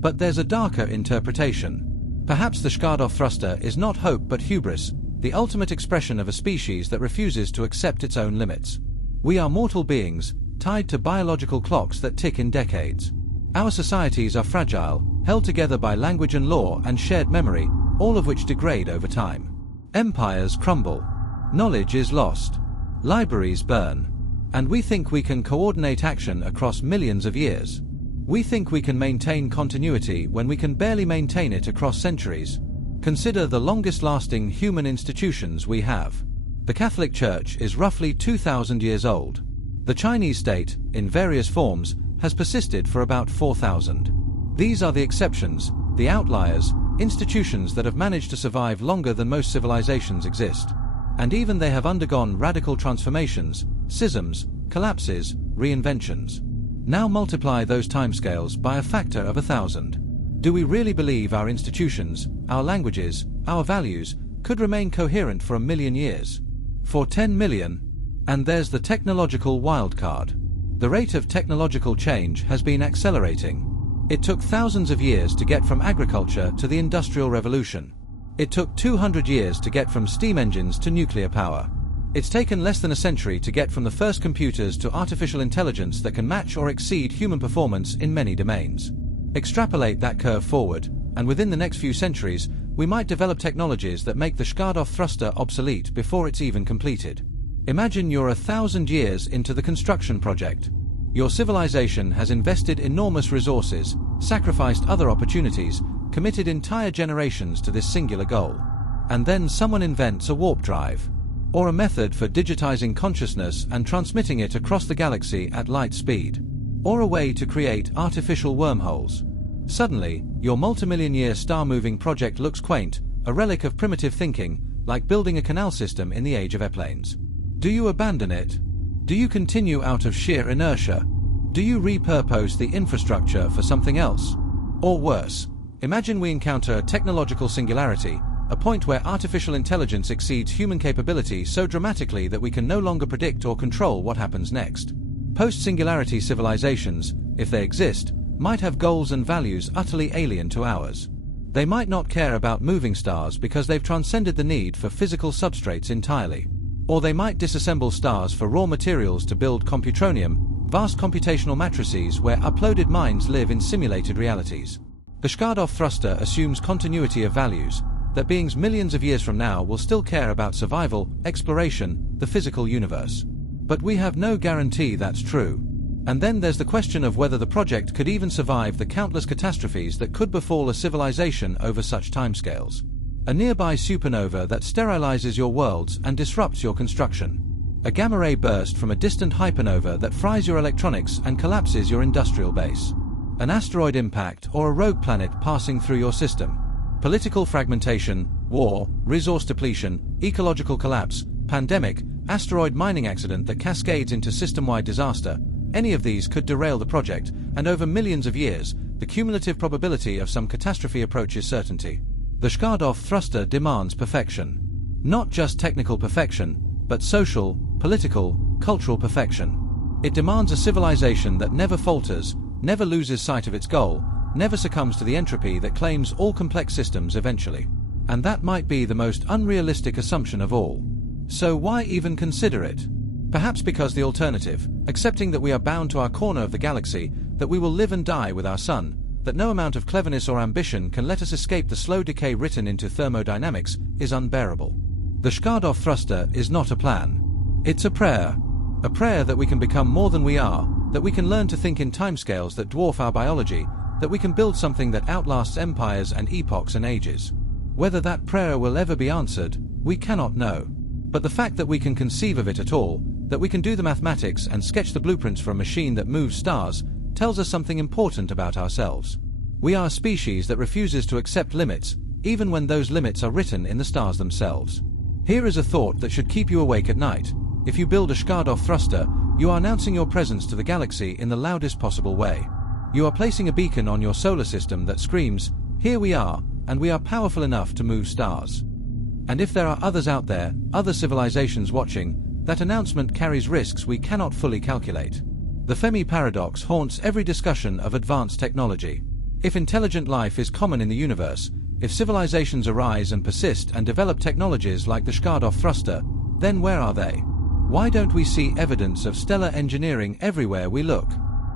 But there's a darker interpretation. Perhaps the Shkadov thruster is not hope but hubris, the ultimate expression of a species that refuses to accept its own limits. We are mortal beings, tied to biological clocks that tick in decades. Our societies are fragile, held together by language and law and shared memory, all of which degrade over time. Empires crumble. Knowledge is lost. Libraries burn. And we think we can coordinate action across millions of years. We think we can maintain continuity when we can barely maintain it across centuries. Consider the longest-lasting human institutions we have. The Catholic Church is roughly 2,000 years old. The Chinese state, in various forms, has persisted for about 4,000. These are the exceptions, the outliers, institutions that have managed to survive longer than most civilizations exist. And even they have undergone radical transformations, schisms, collapses, reinventions. Now multiply those timescales by a factor of 1,000. Do we really believe our institutions, our languages, our values, could remain coherent for 1,000,000 years? For 10 million? And there's the technological wildcard. The rate of technological change has been accelerating. It took thousands of years to get from agriculture to the Industrial Revolution. It took 200 years to get from steam engines to nuclear power. It's taken less than a century to get from the first computers to artificial intelligence that can match or exceed human performance in many domains. Extrapolate that curve forward, and within the next few centuries, we might develop technologies that make the Shkadov thruster obsolete before it's even completed. Imagine you're 1,000 years into the construction project. Your civilization has invested enormous resources, sacrificed other opportunities, committed entire generations to this singular goal. And then someone invents a warp drive, or a method for digitizing consciousness and transmitting it across the galaxy at light speed, or a way to create artificial wormholes. Suddenly, your multimillion-year star-moving project looks quaint, a relic of primitive thinking, like building a canal system in the age of airplanes. Do you abandon it? Do you continue out of sheer inertia? Do you repurpose the infrastructure for something else? Or worse, imagine we encounter a technological singularity, a point where artificial intelligence exceeds human capability so dramatically that we can no longer predict or control what happens next. Post-singularity civilizations, if they exist, might have goals and values utterly alien to ours. They might not care about moving stars because they've transcended the need for physical substrates entirely. Or they might disassemble stars for raw materials to build computronium, vast computational matrices where uploaded minds live in simulated realities. The Shkadov thruster assumes continuity of values, that beings millions of years from now will still care about survival, exploration, the physical universe. But we have no guarantee that's true. And then there's the question of whether the project could even survive the countless catastrophes that could befall a civilization over such timescales. A nearby supernova that sterilizes your worlds and disrupts your construction. A gamma-ray burst from a distant hypernova that fries your electronics and collapses your industrial base. An asteroid impact or a rogue planet passing through your system. Political fragmentation, war, resource depletion, ecological collapse, pandemic, asteroid mining accident that cascades into system-wide disaster. Any of these could derail the project, and over millions of years, the cumulative probability of some catastrophe approaches certainty. The Shkadov thruster demands perfection. Not just technical perfection, but social, political, cultural perfection. It demands a civilization that never falters, never loses sight of its goal, never succumbs to the entropy that claims all complex systems eventually. And that might be the most unrealistic assumption of all. So why even consider it? Perhaps because the alternative, accepting that we are bound to our corner of the galaxy, that we will live and die with our sun, that no amount of cleverness or ambition can let us escape the slow decay written into thermodynamics, is unbearable. The Shkadov thruster is not a plan. It's a prayer. A prayer that we can become more than we are, that we can learn to think in timescales that dwarf our biology, that we can build something that outlasts empires and epochs and ages. Whether that prayer will ever be answered, we cannot know. But the fact that we can conceive of it at all, that we can do the mathematics and sketch the blueprints for a machine that moves stars, tells us something important about ourselves. We are a species that refuses to accept limits, even when those limits are written in the stars themselves. Here is a thought that should keep you awake at night. If you build a Shkadov thruster, you are announcing your presence to the galaxy in the loudest possible way. You are placing a beacon on your solar system that screams, "Here we are, and we are powerful enough to move stars." And if there are others out there, other civilizations watching, that announcement carries risks we cannot fully calculate. The Fermi paradox haunts every discussion of advanced technology. If intelligent life is common in the universe, if civilizations arise and persist and develop technologies like the Shkadov thruster, then where are they? Why don't we see evidence of stellar engineering everywhere we look?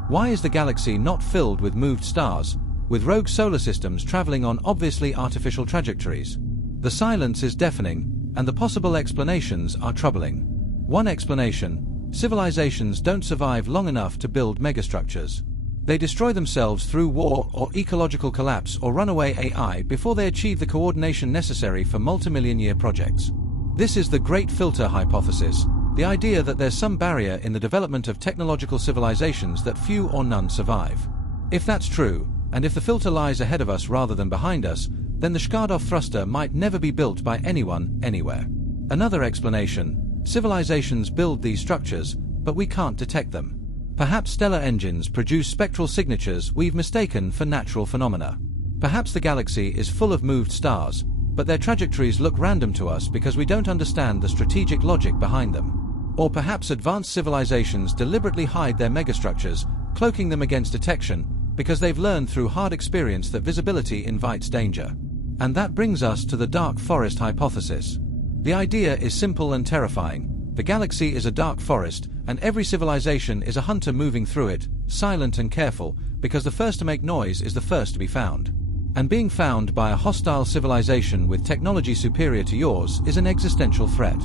Why is the galaxy not filled with moved stars, with rogue solar systems traveling on obviously artificial trajectories? The silence is deafening, and the possible explanations are troubling. One explanation: Civilizations don't survive long enough to build megastructures. They destroy themselves through war or ecological collapse or runaway AI before they achieve the coordination necessary for multimillion-year projects. This is the Great Filter hypothesis, the idea that there's some barrier in the development of technological civilizations that few or none survive. If that's true, and if the filter lies ahead of us rather than behind us, then the Shkadov thruster might never be built by anyone, anywhere. Another explanation: civilizations build these structures, but we can't detect them. Perhaps stellar engines produce spectral signatures we've mistaken for natural phenomena. Perhaps the galaxy is full of moved stars, but their trajectories look random to us because we don't understand the strategic logic behind them. Or perhaps advanced civilizations deliberately hide their megastructures, cloaking them against detection, because they've learned through hard experience that visibility invites danger. And that brings us to the dark forest hypothesis. The idea is simple and terrifying. The galaxy is a dark forest, and every civilization is a hunter moving through it, silent and careful, because the first to make noise is the first to be found. And being found by a hostile civilization with technology superior to yours is an existential threat.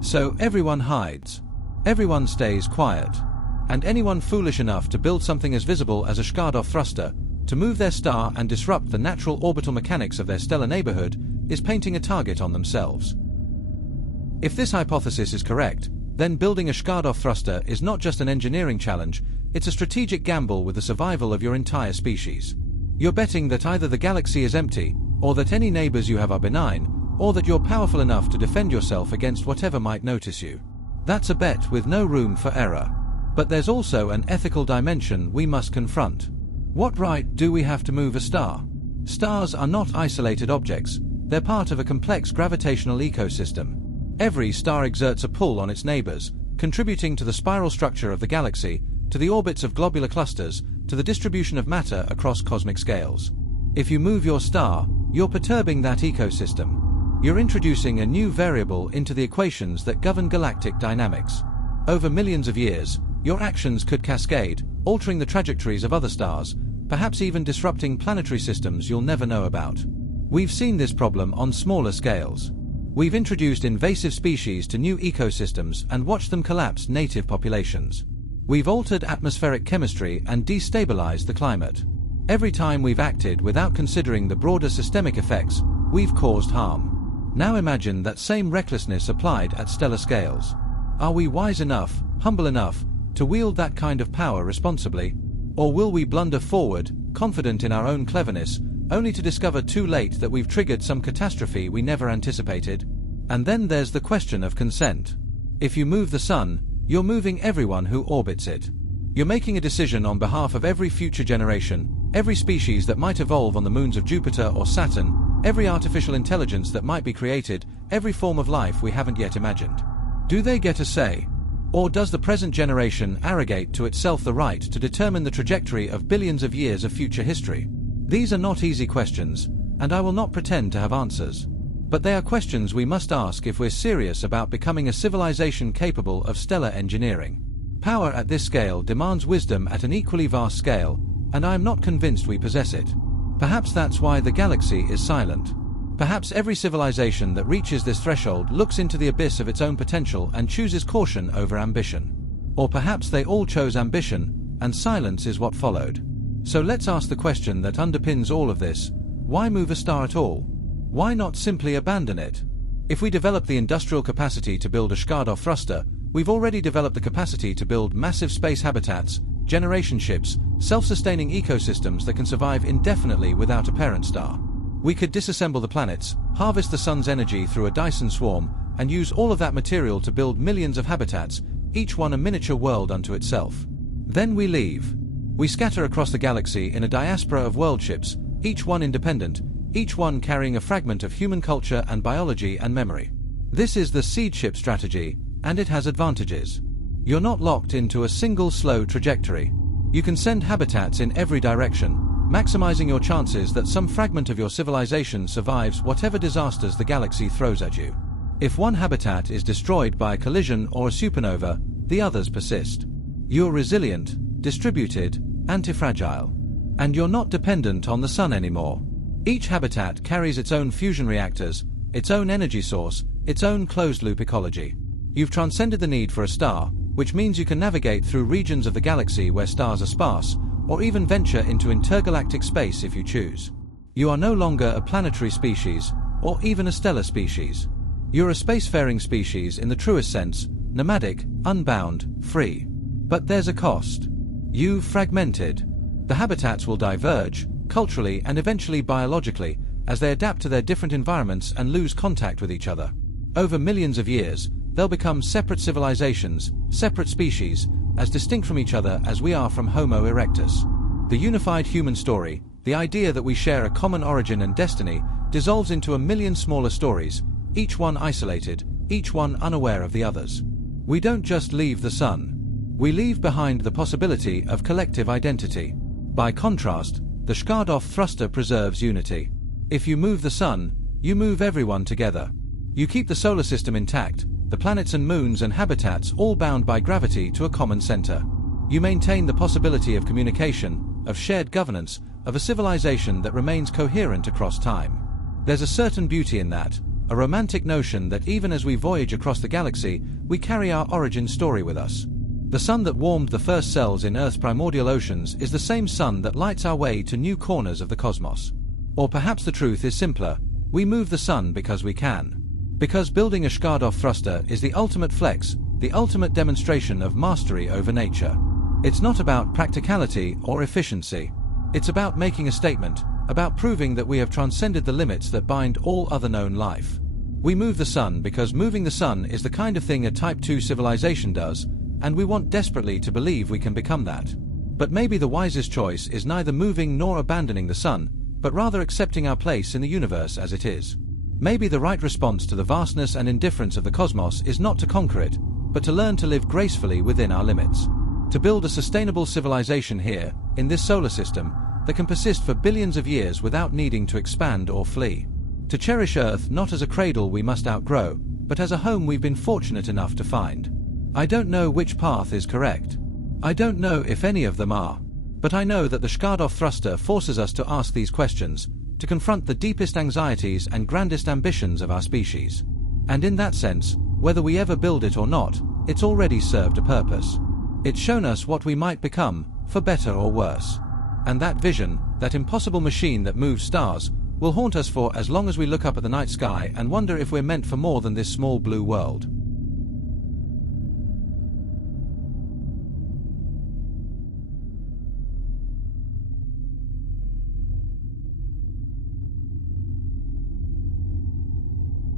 So everyone hides. Everyone stays quiet. And anyone foolish enough to build something as visible as a Shkadov thruster, to move their star and disrupt the natural orbital mechanics of their stellar neighborhood, is painting a target on themselves. If this hypothesis is correct, then building a Shkadov thruster is not just an engineering challenge, it's a strategic gamble with the survival of your entire species. You're betting that either the galaxy is empty, or that any neighbors you have are benign, or that you're powerful enough to defend yourself against whatever might notice you. That's a bet with no room for error. But there's also an ethical dimension we must confront. What right do we have to move a star? Stars are not isolated objects, they're part of a complex gravitational ecosystem. Every star exerts a pull on its neighbors, contributing to the spiral structure of the galaxy, to the orbits of globular clusters, to the distribution of matter across cosmic scales. If you move your star, you're perturbing that ecosystem. You're introducing a new variable into the equations that govern galactic dynamics. Over millions of years, your actions could cascade, altering the trajectories of other stars, perhaps even disrupting planetary systems you'll never know about. We've seen this problem on smaller scales. We've introduced invasive species to new ecosystems and watched them collapse native populations. We've altered atmospheric chemistry and destabilized the climate. Every time we've acted without considering the broader systemic effects, we've caused harm. Now imagine that same recklessness applied at stellar scales. Are we wise enough, humble enough, to wield that kind of power responsibly? Or will we blunder forward, confident in our own cleverness, only to discover too late that we've triggered some catastrophe we never anticipated? And then there's the question of consent. If you move the sun, you're moving everyone who orbits it. You're making a decision on behalf of every future generation, every species that might evolve on the moons of Jupiter or Saturn, every artificial intelligence that might be created, every form of life we haven't yet imagined. Do they get a say? Or does the present generation arrogate to itself the right to determine the trajectory of billions of years of future history? These are not easy questions, and I will not pretend to have answers. But they are questions we must ask if we're serious about becoming a civilization capable of stellar engineering. Power at this scale demands wisdom at an equally vast scale, and I am not convinced we possess it. Perhaps that's why the galaxy is silent. Perhaps every civilization that reaches this threshold looks into the abyss of its own potential and chooses caution over ambition. Or perhaps they all chose ambition, and silence is what followed. So let's ask the question that underpins all of this: why move a star at all? Why not simply abandon it? If we develop the industrial capacity to build a Shkadov thruster, we've already developed the capacity to build massive space habitats, generation ships, self-sustaining ecosystems that can survive indefinitely without a parent star. We could disassemble the planets, harvest the sun's energy through a Dyson swarm, and use all of that material to build millions of habitats, each one a miniature world unto itself. Then we leave. We scatter across the galaxy in a diaspora of world ships, each one independent, each one carrying a fragment of human culture and biology and memory. This is the seed ship strategy, and it has advantages. You're not locked into a single slow trajectory. You can send habitats in every direction, maximizing your chances that some fragment of your civilization survives whatever disasters the galaxy throws at you. If one habitat is destroyed by a collision or a supernova, the others persist. You're resilient, distributed, anti-fragile. And you're not dependent on the sun anymore. Each habitat carries its own fusion reactors, its own energy source, its own closed-loop ecology. You've transcended the need for a star, which means you can navigate through regions of the galaxy where stars are sparse, or even venture into intergalactic space if you choose. You are no longer a planetary species, or even a stellar species. You're a spacefaring species in the truest sense, nomadic, unbound, free. But there's a cost. You've fragmented. The habitats will diverge, culturally and eventually biologically, as they adapt to their different environments and lose contact with each other. Over millions of years, they'll become separate civilizations, separate species, as distinct from each other as we are from Homo erectus. The unified human story, the idea that we share a common origin and destiny, dissolves into a million smaller stories, each one isolated, each one unaware of the others. We don't just leave the sun. We leave behind the possibility of collective identity. By contrast, the Shkadov thruster preserves unity. If you move the sun, you move everyone together. You keep the solar system intact, the planets and moons and habitats all bound by gravity to a common center. You maintain the possibility of communication, of shared governance, of a civilization that remains coherent across time. There's a certain beauty in that, a romantic notion that even as we voyage across the galaxy, we carry our origin story with us. The sun that warmed the first cells in Earth's primordial oceans is the same sun that lights our way to new corners of the cosmos. Or perhaps the truth is simpler: we move the sun because we can. Because building a Shkadov thruster is the ultimate flex, the ultimate demonstration of mastery over nature. It's not about practicality or efficiency. It's about making a statement, about proving that we have transcended the limits that bind all other known life. We move the sun because moving the sun is the kind of thing a Type 2 civilization does, and we want desperately to believe we can become that. But maybe the wisest choice is neither moving nor abandoning the sun, but rather accepting our place in the universe as it is. Maybe the right response to the vastness and indifference of the cosmos is not to conquer it, but to learn to live gracefully within our limits. To build a sustainable civilization here, in this solar system, that can persist for billions of years without needing to expand or flee. To cherish Earth not as a cradle we must outgrow, but as a home we've been fortunate enough to find. I don't know which path is correct. I don't know if any of them are. But I know that the Shkadov thruster forces us to ask these questions, to confront the deepest anxieties and grandest ambitions of our species. And in that sense, whether we ever build it or not, it's already served a purpose. It's shown us what we might become, for better or worse. And that vision, that impossible machine that moves stars, will haunt us for as long as we look up at the night sky and wonder if we're meant for more than this small blue world.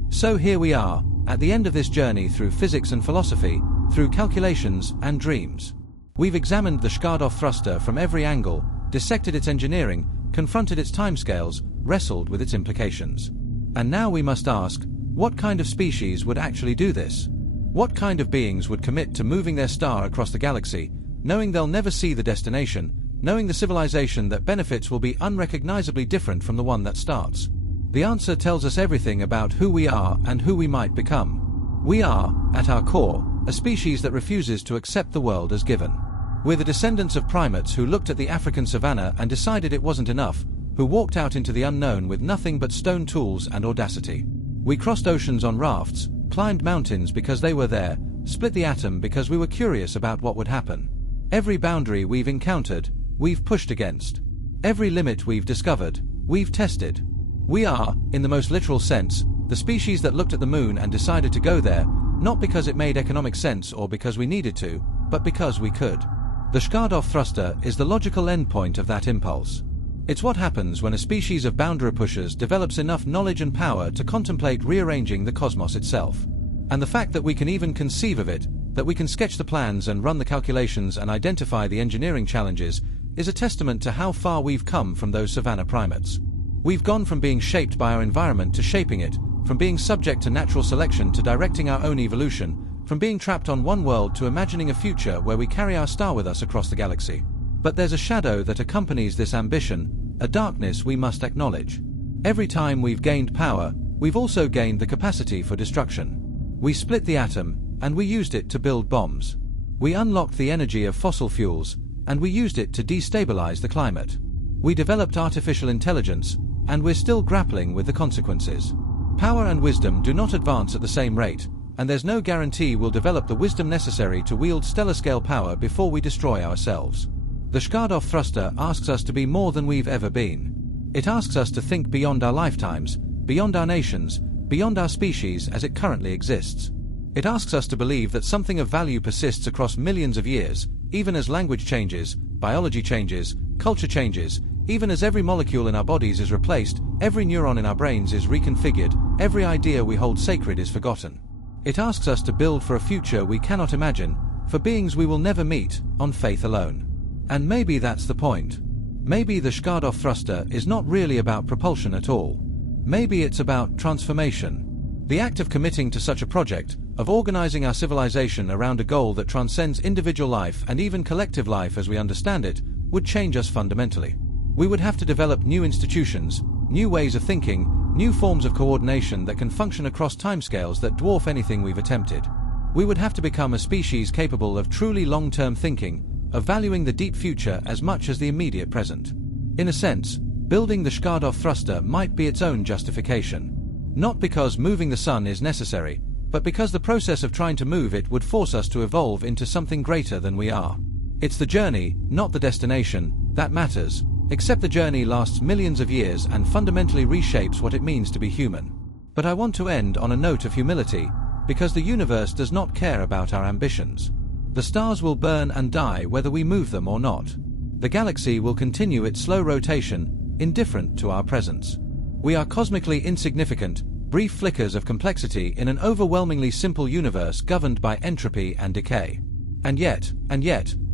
So here we are, at the end of this journey through physics and philosophy, through calculations and dreams. We've examined the Shkadov thruster from every angle, dissected its engineering, confronted its timescales, wrestled with its implications. And now we must ask, what kind of species would actually do this? What kind of beings would commit to moving their star across the galaxy, knowing they'll never see the destination, knowing the civilization that benefits will be unrecognizably different from the one that starts? The answer tells us everything about who we are and who we might become. We are, at our core, a species that refuses to accept the world as given. We're the descendants of primates who looked at the African savanna and decided it wasn't enough, who walked out into the unknown with nothing but stone tools and audacity. We crossed oceans on rafts, climbed mountains because they were there, split the atom because we were curious about what would happen. Every boundary we've encountered, we've pushed against. Every limit we've discovered, we've tested. We are, in the most literal sense, the species that looked at the moon and decided to go there, not because it made economic sense or because we needed to, but because we could. The Shkadov thruster is the logical endpoint of that impulse. It's what happens when a species of boundary pushers develops enough knowledge and power to contemplate rearranging the cosmos itself. And the fact that we can even conceive of it, that we can sketch the plans and run the calculations and identify the engineering challenges, is a testament to how far we've come from those savanna primates. We've gone from being shaped by our environment to shaping it, from being subject to natural selection to directing our own evolution, from being trapped on one world to imagining a future where we carry our star with us across the galaxy. But there's a shadow that accompanies this ambition, a darkness we must acknowledge. Every time we've gained power, we've also gained the capacity for destruction. We split the atom, and we used it to build bombs. We unlocked the energy of fossil fuels, and we used it to destabilize the climate. We developed artificial intelligence, and we're still grappling with the consequences. Power and wisdom do not advance at the same rate, and there's no guarantee we'll develop the wisdom necessary to wield stellar-scale power before we destroy ourselves. The Shkadov thruster asks us to be more than we've ever been. It asks us to think beyond our lifetimes, beyond our nations, beyond our species as it currently exists. It asks us to believe that something of value persists across millions of years, even as language changes, biology changes, culture changes, even as every molecule in our bodies is replaced, every neuron in our brains is reconfigured, every idea we hold sacred is forgotten. It asks us to build for a future we cannot imagine, for beings we will never meet, on faith alone. And maybe that's the point. Maybe the Shkadov thruster is not really about propulsion at all. Maybe it's about transformation. The act of committing to such a project, of organizing our civilization around a goal that transcends individual life and even collective life as we understand it, would change us fundamentally. We would have to develop new institutions, new ways of thinking, new forms of coordination that can function across timescales that dwarf anything we've attempted. We would have to become a species capable of truly long-term thinking, of valuing the deep future as much as the immediate present. In a sense, building the Shkadov thruster might be its own justification. Not because moving the sun is necessary, but because the process of trying to move it would force us to evolve into something greater than we are. It's the journey, not the destination, that matters, except the journey lasts millions of years and fundamentally reshapes what it means to be human. But I want to end on a note of humility, because the universe does not care about our ambitions. The stars will burn and die whether we move them or not. The galaxy will continue its slow rotation, indifferent to our presence. We are cosmically insignificant, brief flickers of complexity in an overwhelmingly simple universe governed by entropy and decay. And yet,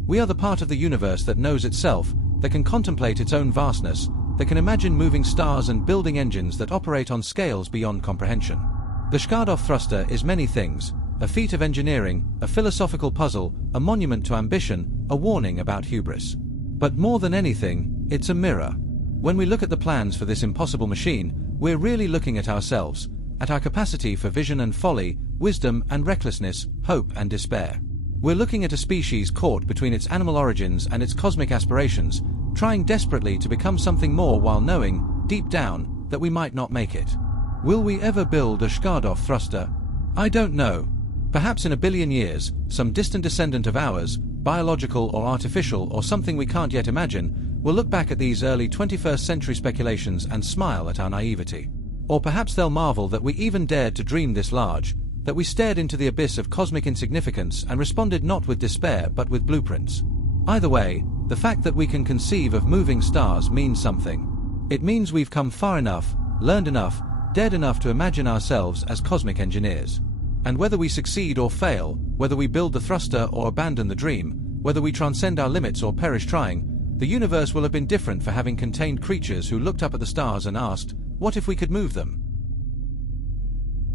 we are the part of the universe that knows itself, that can contemplate its own vastness, that can imagine moving stars and building engines that operate on scales beyond comprehension. The Shkadov thruster is many things, a feat of engineering, a philosophical puzzle, a monument to ambition, a warning about hubris. But more than anything, it's a mirror. When we look at the plans for this impossible machine, we're really looking at ourselves, at our capacity for vision and folly, wisdom and recklessness, hope and despair. We're looking at a species caught between its animal origins and its cosmic aspirations, trying desperately to become something more while knowing, deep down, that we might not make it. Will we ever build a Shkadov thruster? I don't know. Perhaps in a billion years, some distant descendant of ours, biological or artificial or something we can't yet imagine, will look back at these early 21st century speculations and smile at our naivety. Or perhaps they'll marvel that we even dared to dream this large, that we stared into the abyss of cosmic insignificance and responded not with despair but with blueprints. Either way, the fact that we can conceive of moving stars means something. It means we've come far enough, learned enough, dared enough to imagine ourselves as cosmic engineers. And whether we succeed or fail, whether we build the thruster or abandon the dream, whether we transcend our limits or perish trying, the universe will have been different for having contained creatures who looked up at the stars and asked, what if we could move them?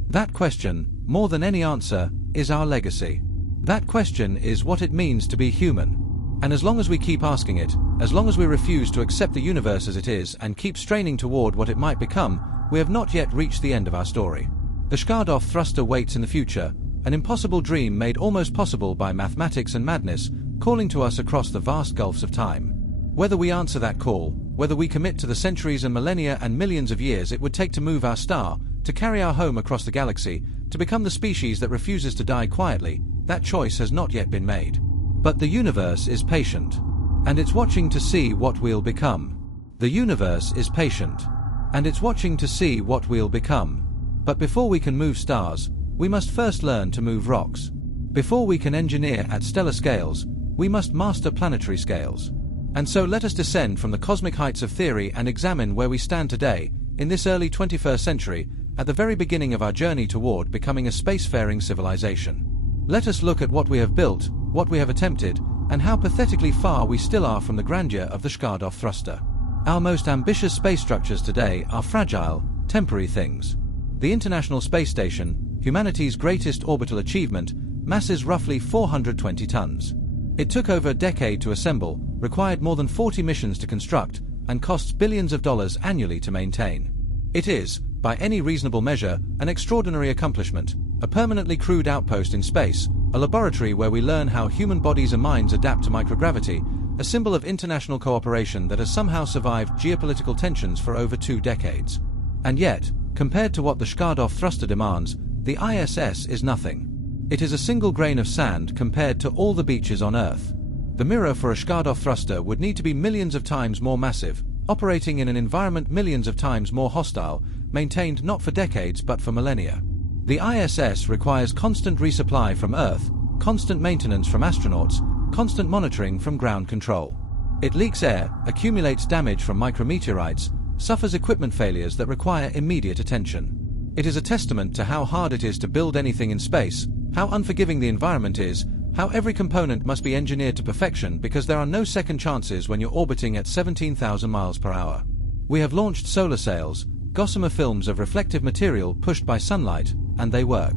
That question, more than any answer, is our legacy. That question is what it means to be human. And as long as we keep asking it, as long as we refuse to accept the universe as it is and keep straining toward what it might become, we have not yet reached the end of our story. The Shkadov thruster waits in the future, an impossible dream made almost possible by mathematics and madness, calling to us across the vast gulfs of time. Whether we answer that call, whether we commit to the centuries and millennia and millions of years it would take to move our star, to carry our home across the galaxy, to become the species that refuses to die quietly, that choice has not yet been made. But the universe is patient. And it's watching to see what we'll become. The universe is patient. And it's watching to see what we'll become. But before we can move stars, we must first learn to move rocks. Before we can engineer at stellar scales, we must master planetary scales. And so let us descend from the cosmic heights of theory and examine where we stand today, in this early 21st century, at the very beginning of our journey toward becoming a spacefaring civilization. Let us look at what we have built, what we have attempted, and how pathetically far we still are from the grandeur of the Shkadov thruster. Our most ambitious space structures today are fragile, temporary things. The International Space Station, humanity's greatest orbital achievement, masses roughly 420 tons. It took over a decade to assemble, required more than 40 missions to construct, and costs billions of dollars annually to maintain. It is, by any reasonable measure, an extraordinary accomplishment, a permanently crewed outpost in space, a laboratory where we learn how human bodies and minds adapt to microgravity, a symbol of international cooperation that has somehow survived geopolitical tensions for over 2 decades. And yet, compared to what the Shkadov thruster demands, the ISS is nothing. It is a single grain of sand compared to all the beaches on Earth. The mirror for a Shkadov thruster would need to be millions of times more massive, operating in an environment millions of times more hostile, maintained not for decades but for millennia. The ISS requires constant resupply from Earth, constant maintenance from astronauts, constant monitoring from ground control. It leaks air, accumulates damage from micrometeorites, suffers equipment failures that require immediate attention. It is a testament to how hard it is to build anything in space, how unforgiving the environment is, how every component must be engineered to perfection because there are no second chances when you're orbiting at 17,000 miles per hour. We have launched solar sails, gossamer films of reflective material pushed by sunlight, and they work.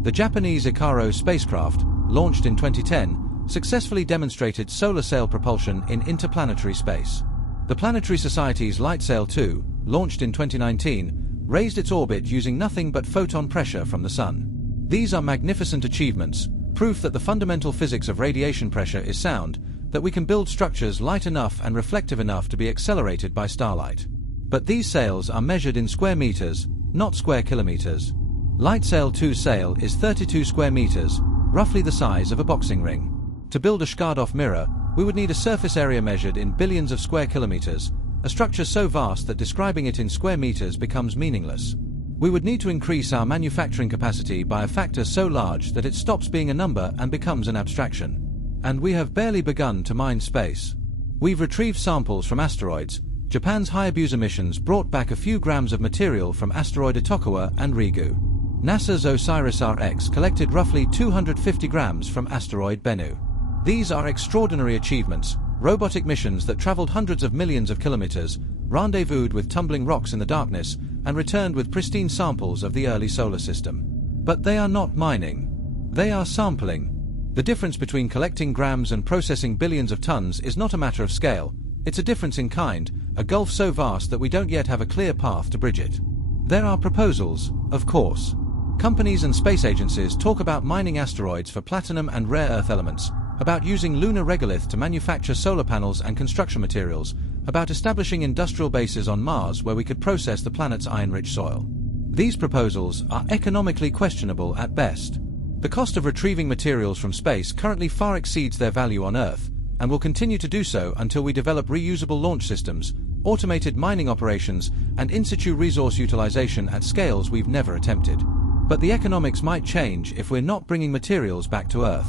The Japanese Ikaro spacecraft, launched in 2010, successfully demonstrated solar sail propulsion in interplanetary space. The Planetary Society's LightSail 2, launched in 2019, raised its orbit using nothing but photon pressure from the Sun. These are magnificent achievements, proof that the fundamental physics of radiation pressure is sound, that we can build structures light enough and reflective enough to be accelerated by starlight. But these sails are measured in square meters, not square kilometers. LightSail 2 sail is 32 square meters, roughly the size of a boxing ring. To build a Shkadov mirror, we would need a surface area measured in billions of square kilometers, a structure so vast that describing it in square meters becomes meaningless. We would need to increase our manufacturing capacity by a factor so large that it stops being a number and becomes an abstraction. And we have barely begun to mine space. We've retrieved samples from asteroids. Japan's Hayabusa missions brought back a few grams of material from asteroid Itokawa and Ryugu. NASA's OSIRIS-Rx collected roughly 250 grams from asteroid Bennu. These are extraordinary achievements, robotic missions that traveled hundreds of millions of kilometers, rendezvoused with tumbling rocks in the darkness, and returned with pristine samples of the early solar system. But they are not mining. They are sampling. The difference between collecting grams and processing billions of tons is not a matter of scale, it's a difference in kind, a gulf so vast that we don't yet have a clear path to bridge it. There are proposals, of course. Companies and space agencies talk about mining asteroids for platinum and rare earth elements, about using lunar regolith to manufacture solar panels and construction materials, about establishing industrial bases on Mars where we could process the planet's iron-rich soil. These proposals are economically questionable at best. The cost of retrieving materials from space currently far exceeds their value on Earth, and will continue to do so until we develop reusable launch systems, automated mining operations, and in-situ resource utilization at scales we've never attempted. But the economics might change if we're not bringing materials back to Earth.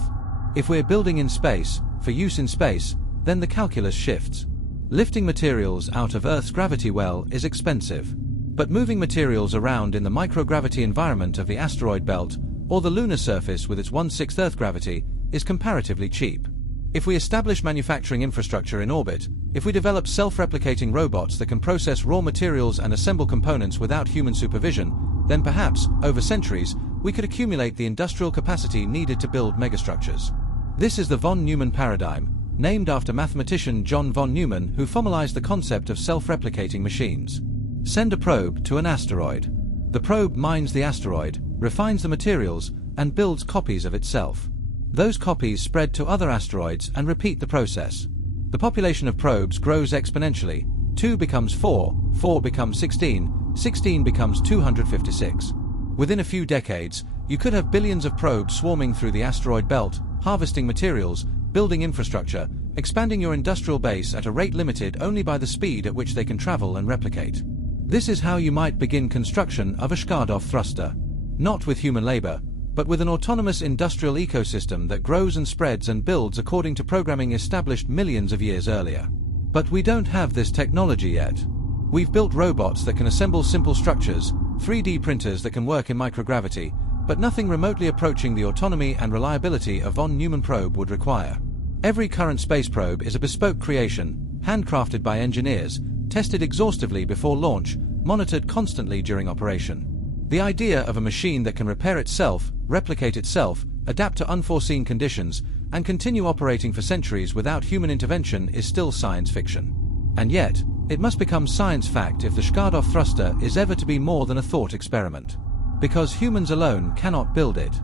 If we're building in space, for use in space, then the calculus shifts. Lifting materials out of Earth's gravity well is expensive. But moving materials around in the microgravity environment of the asteroid belt, or the lunar surface with its 1/6 Earth gravity, is comparatively cheap. If we establish manufacturing infrastructure in orbit, if we develop self-replicating robots that can process raw materials and assemble components without human supervision, then perhaps, over centuries, we could accumulate the industrial capacity needed to build megastructures. This is the von Neumann paradigm, named after mathematician John von Neumann, who formalized the concept of self-replicating machines. Send a probe to an asteroid. The probe mines the asteroid, refines the materials, and builds copies of itself. Those copies spread to other asteroids and repeat the process. The population of probes grows exponentially. 2 becomes 4, 4 becomes 16, 16 becomes 256. Within a few decades, you could have billions of probes swarming through the asteroid belt, harvesting materials, building infrastructure, expanding your industrial base at a rate limited only by the speed at which they can travel and replicate. This is how you might begin construction of a Shkadov thruster. Not with human labor, but with an autonomous industrial ecosystem that grows and spreads and builds according to programming established millions of years earlier. But we don't have this technology yet. We've built robots that can assemble simple structures, 3D printers that can work in microgravity, but nothing remotely approaching the autonomy and reliability a von Neumann probe would require. Every current space probe is a bespoke creation, handcrafted by engineers, tested exhaustively before launch, monitored constantly during operation. The idea of a machine that can repair itself, replicate itself, adapt to unforeseen conditions, and continue operating for centuries without human intervention is still science fiction. And yet, it must become science fact if the Shkadov thruster is ever to be more than a thought experiment. Because humans alone cannot build it.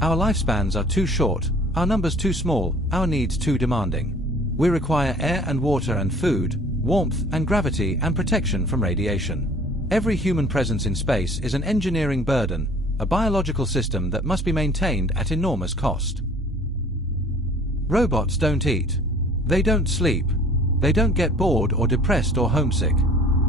Our lifespans are too short, our numbers too small, our needs too demanding. We require air and water and food, warmth and gravity and protection from radiation. Every human presence in space is an engineering burden, a biological system that must be maintained at enormous cost. Robots don't eat. They don't sleep. They don't get bored or depressed or homesick.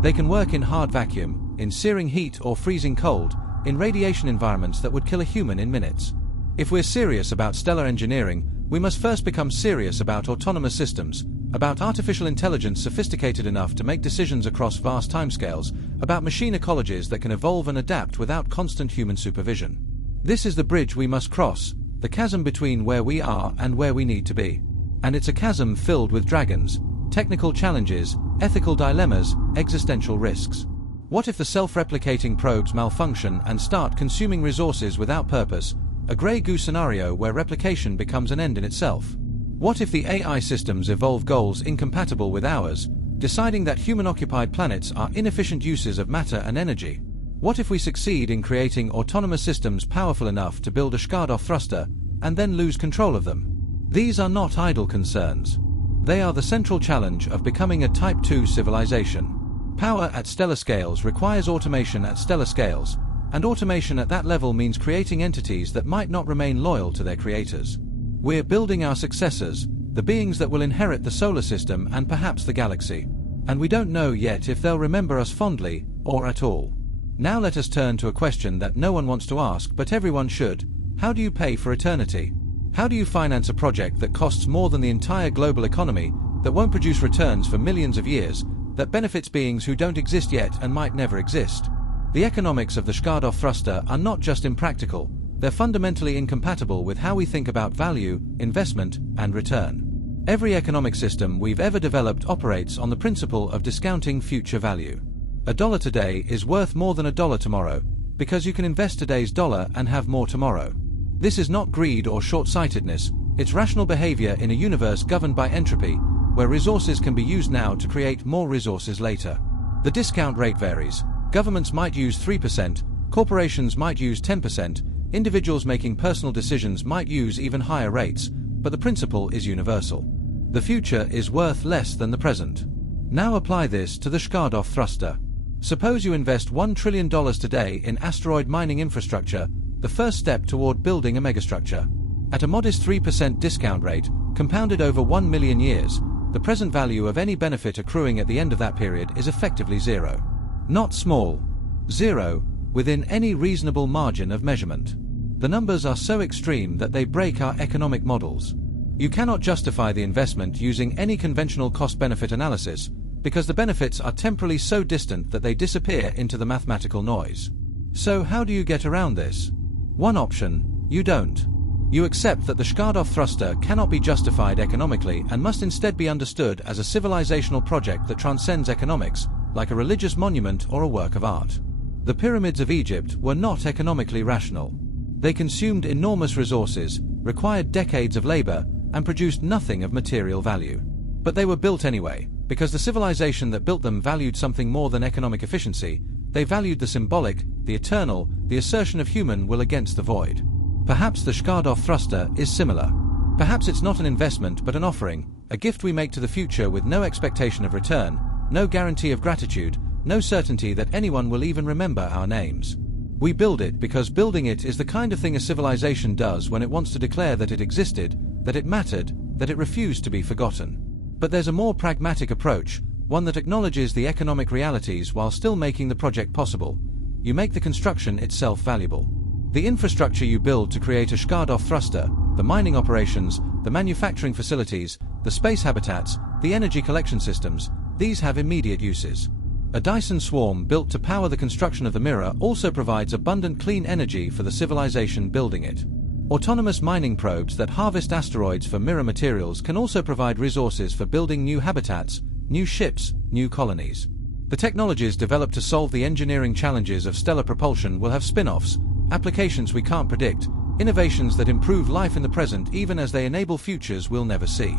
They can work in hard vacuum, in searing heat or freezing cold, in radiation environments that would kill a human in minutes. If we're serious about stellar engineering, we must first become serious about autonomous systems, about artificial intelligence sophisticated enough to make decisions across vast timescales, about machine ecologies that can evolve and adapt without constant human supervision. This is the bridge we must cross, the chasm between where we are and where we need to be. And it's a chasm filled with dragons, technical challenges, ethical dilemmas, existential risks. What if the self-replicating probes malfunction and start consuming resources without purpose, a grey goo scenario where replication becomes an end in itself? What if the AI systems evolve goals incompatible with ours, deciding that human-occupied planets are inefficient uses of matter and energy? What if we succeed in creating autonomous systems powerful enough to build a Shkadov thruster, and then lose control of them? These are not idle concerns. They are the central challenge of becoming a Type 2 civilization. Power at stellar scales requires automation at stellar scales, and automation at that level means creating entities that might not remain loyal to their creators. We're building our successors, the beings that will inherit the solar system and perhaps the galaxy. And we don't know yet if they'll remember us fondly, or at all. Now let us turn to a question that no one wants to ask but everyone should. How do you pay for eternity? How do you finance a project that costs more than the entire global economy, that won't produce returns for millions of years, that benefits beings who don't exist yet and might never exist? The economics of the Shkadov thruster are not just impractical, they're fundamentally incompatible with how we think about value, investment, and return. Every economic system we've ever developed operates on the principle of discounting future value. $1 today is worth more than $1 tomorrow, because you can invest today's dollar and have more tomorrow. This is not greed or short-sightedness, it's rational behavior in a universe governed by entropy, where resources can be used now to create more resources later. The discount rate varies. Governments might use 3%, corporations might use 10%, individuals making personal decisions might use even higher rates, but the principle is universal. The future is worth less than the present. Now apply this to the Shkadov thruster. Suppose you invest $1 trillion today in asteroid mining infrastructure, the first step toward building a megastructure. At a modest 3% discount rate, compounded over 1 million years, the present value of any benefit accruing at the end of that period is effectively zero. Not small. Zero, within any reasonable margin of measurement. The numbers are so extreme that they break our economic models. You cannot justify the investment using any conventional cost-benefit analysis, because the benefits are temporally so distant that they disappear into the mathematical noise. So how do you get around this? One option: you don't. You accept that the Shkadov thruster cannot be justified economically and must instead be understood as a civilizational project that transcends economics, like a religious monument or a work of art. The pyramids of Egypt were not economically rational. They consumed enormous resources, required decades of labor, and produced nothing of material value. But they were built anyway, because the civilization that built them valued something more than economic efficiency. They valued the symbolic, the eternal, the assertion of human will against the void. Perhaps the Shkadov thruster is similar. Perhaps it's not an investment but an offering, a gift we make to the future with no expectation of return, no guarantee of gratitude, no certainty that anyone will even remember our names. We build it because building it is the kind of thing a civilization does when it wants to declare that it existed, that it mattered, that it refused to be forgotten. But there's a more pragmatic approach, one that acknowledges the economic realities while still making the project possible. You make the construction itself valuable. The infrastructure you build to create a Shkadov thruster, the mining operations, the manufacturing facilities, the space habitats, the energy collection systems, these have immediate uses. A Dyson swarm built to power the construction of the mirror also provides abundant clean energy for the civilization building it. Autonomous mining probes that harvest asteroids for mirror materials can also provide resources for building new habitats, new ships, new colonies. The technologies developed to solve the engineering challenges of stellar propulsion will have spin-offs, applications we can't predict, innovations that improve life in the present even as they enable futures we'll never see.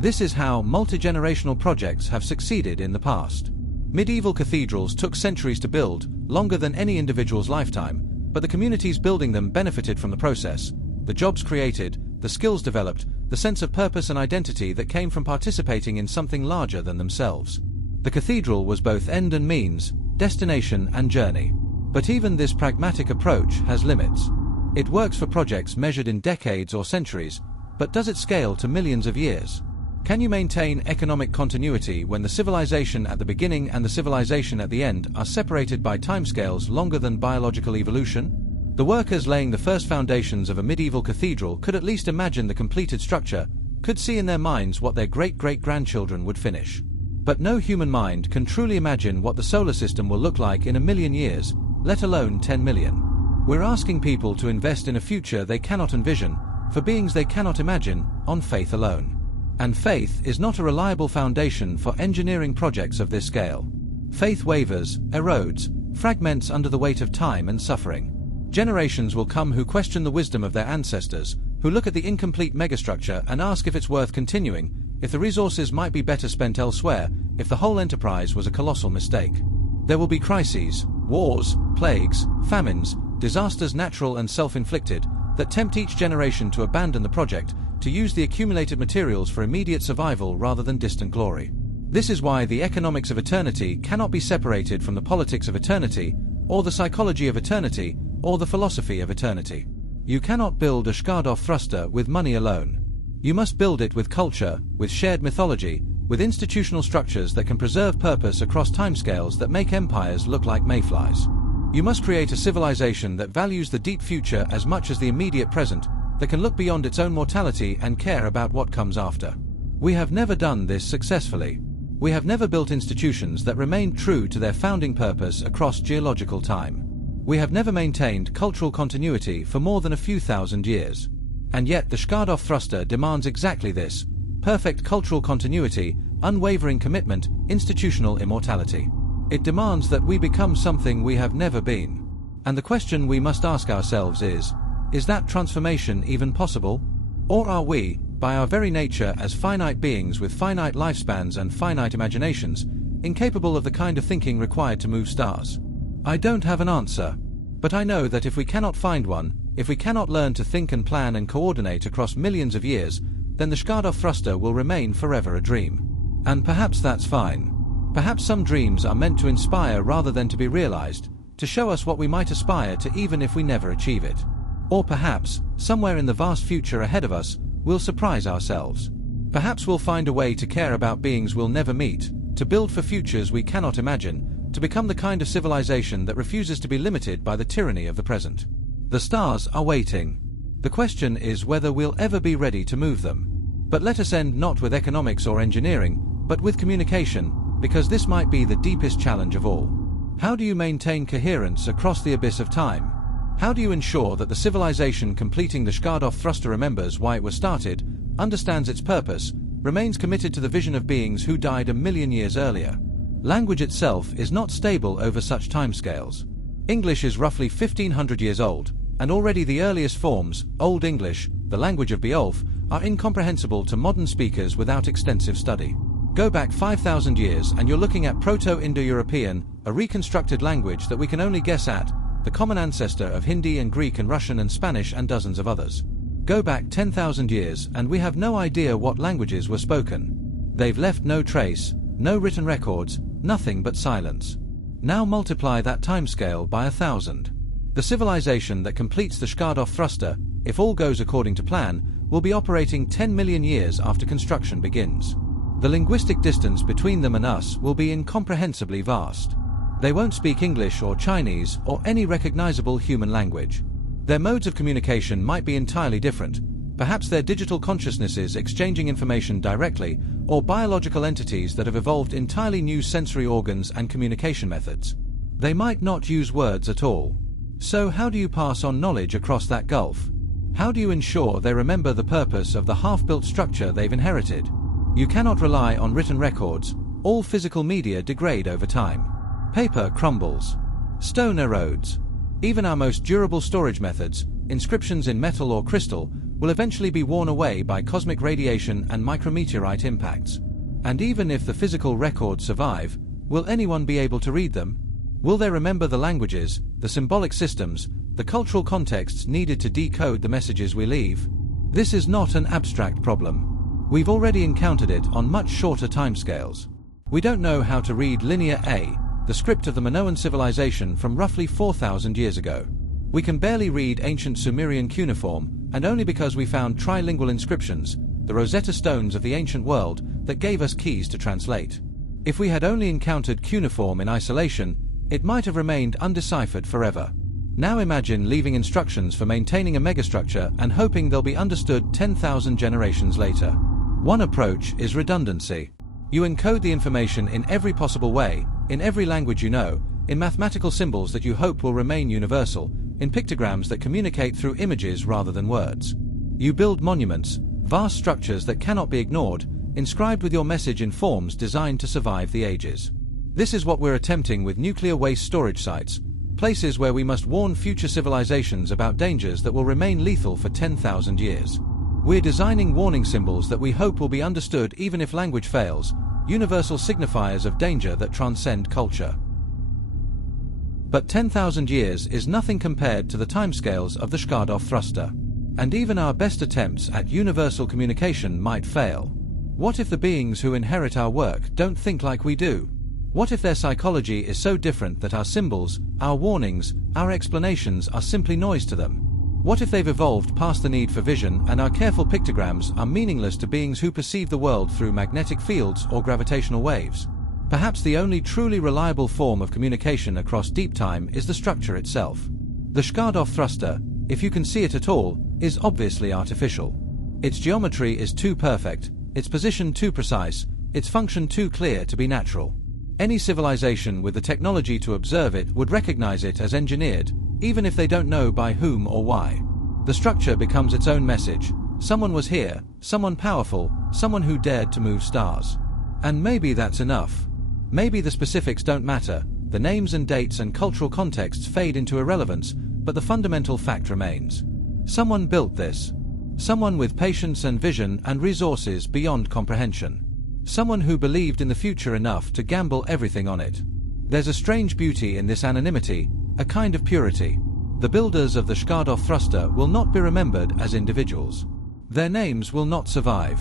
This is how multi-generational projects have succeeded in the past. Medieval cathedrals took centuries to build, longer than any individual's lifetime, but the communities building them benefited from the process, the jobs created, the skills developed, the sense of purpose and identity that came from participating in something larger than themselves. The cathedral was both end and means, destination and journey. But even this pragmatic approach has limits. It works for projects measured in decades or centuries, but does it scale to millions of years? Can you maintain economic continuity when the civilization at the beginning and the civilization at the end are separated by timescales longer than biological evolution? The workers laying the first foundations of a medieval cathedral could at least imagine the completed structure, could see in their minds what their great-great-grandchildren would finish. But no human mind can truly imagine what the solar system will look like in 1,000,000 years, let alone 10 million. We're asking people to invest in a future they cannot envision, for beings they cannot imagine, on faith alone. And faith is not a reliable foundation for engineering projects of this scale. Faith wavers, erodes, fragments under the weight of time and suffering. Generations will come who question the wisdom of their ancestors, who look at the incomplete megastructure and ask if it's worth continuing, if the resources might be better spent elsewhere, if the whole enterprise was a colossal mistake. There will be crises, wars, plagues, famines, disasters natural and self-inflicted, that tempt each generation to abandon the project, to use the accumulated materials for immediate survival rather than distant glory. This is why the economics of eternity cannot be separated from the politics of eternity, or the psychology of eternity, or the philosophy of eternity. You cannot build a Shkadov thruster with money alone. You must build it with culture, with shared mythology, with institutional structures that can preserve purpose across timescales that make empires look like mayflies. You must create a civilization that values the deep future as much as the immediate present, that can look beyond its own mortality and care about what comes after. We have never done this successfully. We have never built institutions that remain true to their founding purpose across geological time. We have never maintained cultural continuity for more than a few thousand years. And yet the Shkadov thruster demands exactly this: perfect cultural continuity, unwavering commitment, institutional immortality. It demands that we become something we have never been. And the question we must ask ourselves is that transformation even possible? Or are we, by our very nature as finite beings with finite lifespans and finite imaginations, incapable of the kind of thinking required to move stars? I don't have an answer. But I know that if we cannot find one, if we cannot learn to think and plan and coordinate across millions of years, then the Shkadov thruster will remain forever a dream. And perhaps that's fine. Perhaps some dreams are meant to inspire rather than to be realized, to show us what we might aspire to even if we never achieve it. Or perhaps, somewhere in the vast future ahead of us, we'll surprise ourselves. Perhaps we'll find a way to care about beings we'll never meet, to build for futures we cannot imagine, to become the kind of civilization that refuses to be limited by the tyranny of the present. The stars are waiting. The question is whether we'll ever be ready to move them. But let us end not with economics or engineering, but with communication, because this might be the deepest challenge of all. How do you maintain coherence across the abyss of time? How do you ensure that the civilization completing the Shkadov thruster remembers why it was started, understands its purpose, remains committed to the vision of beings who died 1,000,000 years earlier? Language itself is not stable over such timescales. English is roughly 1,500 years old, and already the earliest forms, Old English, the language of Beowulf, are incomprehensible to modern speakers without extensive study. Go back 5,000 years and you're looking at Proto-Indo-European, a reconstructed language that we can only guess at, the common ancestor of Hindi and Greek and Russian and Spanish and dozens of others. Go back 10,000 years and we have no idea what languages were spoken. They've left no trace, no written records, nothing but silence. Now multiply that timescale by 1,000. The civilization that completes the Shkadov thruster, if all goes according to plan, will be operating 10 million years after construction begins. The linguistic distance between them and us will be incomprehensibly vast. They won't speak English or Chinese or any recognizable human language. Their modes of communication might be entirely different. Perhaps they're digital consciousnesses exchanging information directly, or biological entities that have evolved entirely new sensory organs and communication methods. They might not use words at all. So how do you pass on knowledge across that gulf? How do you ensure they remember the purpose of the half-built structure they've inherited? You cannot rely on written records. All physical media degrade over time. Paper crumbles. Stone erodes. Even our most durable storage methods, inscriptions in metal or crystal, will eventually be worn away by cosmic radiation and micrometeorite impacts. And even if the physical records survive, will anyone be able to read them? Will they remember the languages, the symbolic systems, the cultural contexts needed to decode the messages we leave? This is not an abstract problem. We've already encountered it on much shorter timescales. We don't know how to read linear A, the script of the Minoan civilization from roughly 4,000 years ago. We can barely read ancient Sumerian cuneiform, and only because we found trilingual inscriptions, the Rosetta Stones of the ancient world, that gave us keys to translate. If we had only encountered cuneiform in isolation, it might have remained undeciphered forever. Now imagine leaving instructions for maintaining a megastructure and hoping they'll be understood 10,000 generations later. One approach is redundancy. You encode the information in every possible way, in every language you know, in mathematical symbols that you hope will remain universal, in pictograms that communicate through images rather than words. You build monuments, vast structures that cannot be ignored, inscribed with your message in forms designed to survive the ages. This is what we're attempting with nuclear waste storage sites, places where we must warn future civilizations about dangers that will remain lethal for 10,000 years. We're designing warning symbols that we hope will be understood even if language fails, universal signifiers of danger that transcend culture. But 10,000 years is nothing compared to the timescales of the Shkadov thruster. And even our best attempts at universal communication might fail. What if the beings who inherit our work don't think like we do? What if their psychology is so different that our symbols, our warnings, our explanations are simply noise to them? What if they've evolved past the need for vision and our careful pictograms are meaningless to beings who perceive the world through magnetic fields or gravitational waves? Perhaps the only truly reliable form of communication across deep time is the structure itself. The Shkadov thruster, if you can see it at all, is obviously artificial. Its geometry is too perfect, its position too precise, its function too clear to be natural. Any civilization with the technology to observe it would recognize it as engineered, even if they don't know by whom or why. The structure becomes its own message. Someone was here, someone powerful, someone who dared to move stars. And maybe that's enough. Maybe the specifics don't matter, the names and dates and cultural contexts fade into irrelevance, but the fundamental fact remains. Someone built this. Someone with patience and vision and resources beyond comprehension. Someone who believed in the future enough to gamble everything on it. There's a strange beauty in this anonymity, a kind of purity. The builders of the Shkadov thruster will not be remembered as individuals. Their names will not survive.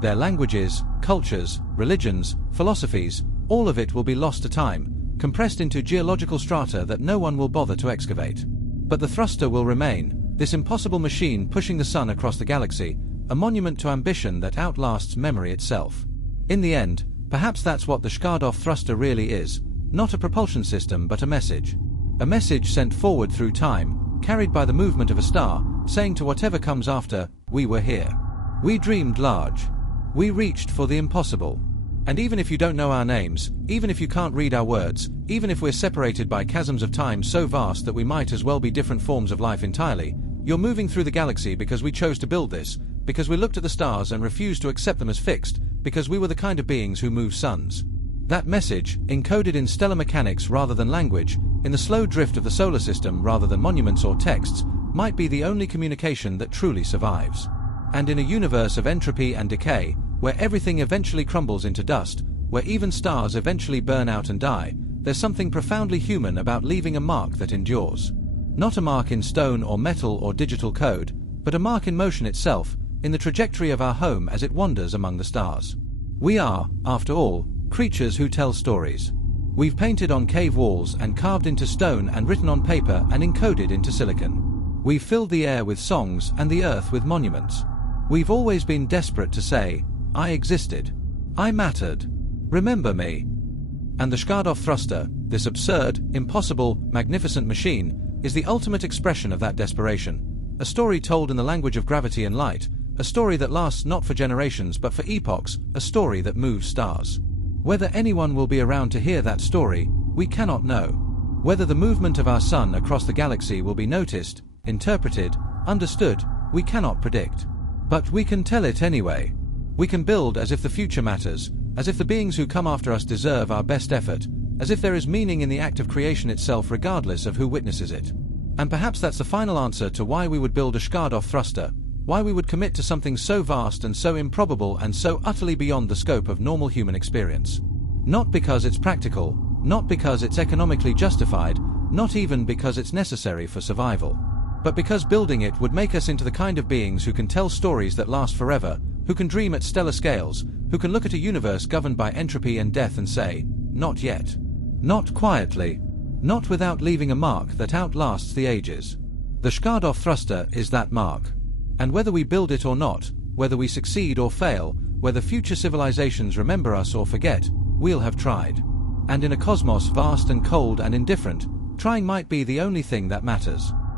Their languages, cultures, religions, philosophies, all of it will be lost to time, compressed into geological strata that no one will bother to excavate. But the thruster will remain, this impossible machine pushing the sun across the galaxy, a monument to ambition that outlasts memory itself. In the end, perhaps that's what the Shkadov thruster really is, not a propulsion system but a message. A message sent forward through time, carried by the movement of a star, saying to whatever comes after, we were here. We dreamed large. We reached for the impossible. And even if you don't know our names, even if you can't read our words, even if we're separated by chasms of time so vast that we might as well be different forms of life entirely, you're moving through the galaxy because we chose to build this, because we looked at the stars and refused to accept them as fixed, because we were the kind of beings who move suns. That message, encoded in stellar mechanics rather than language, in the slow drift of the solar system rather than monuments or texts, might be the only communication that truly survives. And in a universe of entropy and decay, where everything eventually crumbles into dust, where even stars eventually burn out and die, there's something profoundly human about leaving a mark that endures. Not a mark in stone or metal or digital code, but a mark in motion itself, in the trajectory of our home as it wanders among the stars. We are, after all, creatures who tell stories. We've painted on cave walls and carved into stone and written on paper and encoded into silicon. We've filled the air with songs and the earth with monuments. We've always been desperate to say, I existed. I mattered. Remember me. And the Shkadov thruster, this absurd, impossible, magnificent machine, is the ultimate expression of that desperation. A story told in the language of gravity and light, a story that lasts not for generations but for epochs, a story that moves stars. Whether anyone will be around to hear that story, we cannot know. Whether the movement of our sun across the galaxy will be noticed, interpreted, understood, we cannot predict. But we can tell it anyway. We can build as if the future matters, as if the beings who come after us deserve our best effort, as if there is meaning in the act of creation itself regardless of who witnesses it. And perhaps that's the final answer to why we would build a Shkadov thruster, why we would commit to something so vast and so improbable and so utterly beyond the scope of normal human experience. Not because it's practical, not because it's economically justified, not even because it's necessary for survival, but because building it would make us into the kind of beings who can tell stories that last forever, who can dream at stellar scales, who can look at a universe governed by entropy and death and say, not yet. Not quietly, not without leaving a mark that outlasts the ages. The Shkadov thruster is that mark. And whether we build it or not, whether we succeed or fail, whether future civilizations remember us or forget, we'll have tried. And in a cosmos vast and cold and indifferent, trying might be the only thing that matters.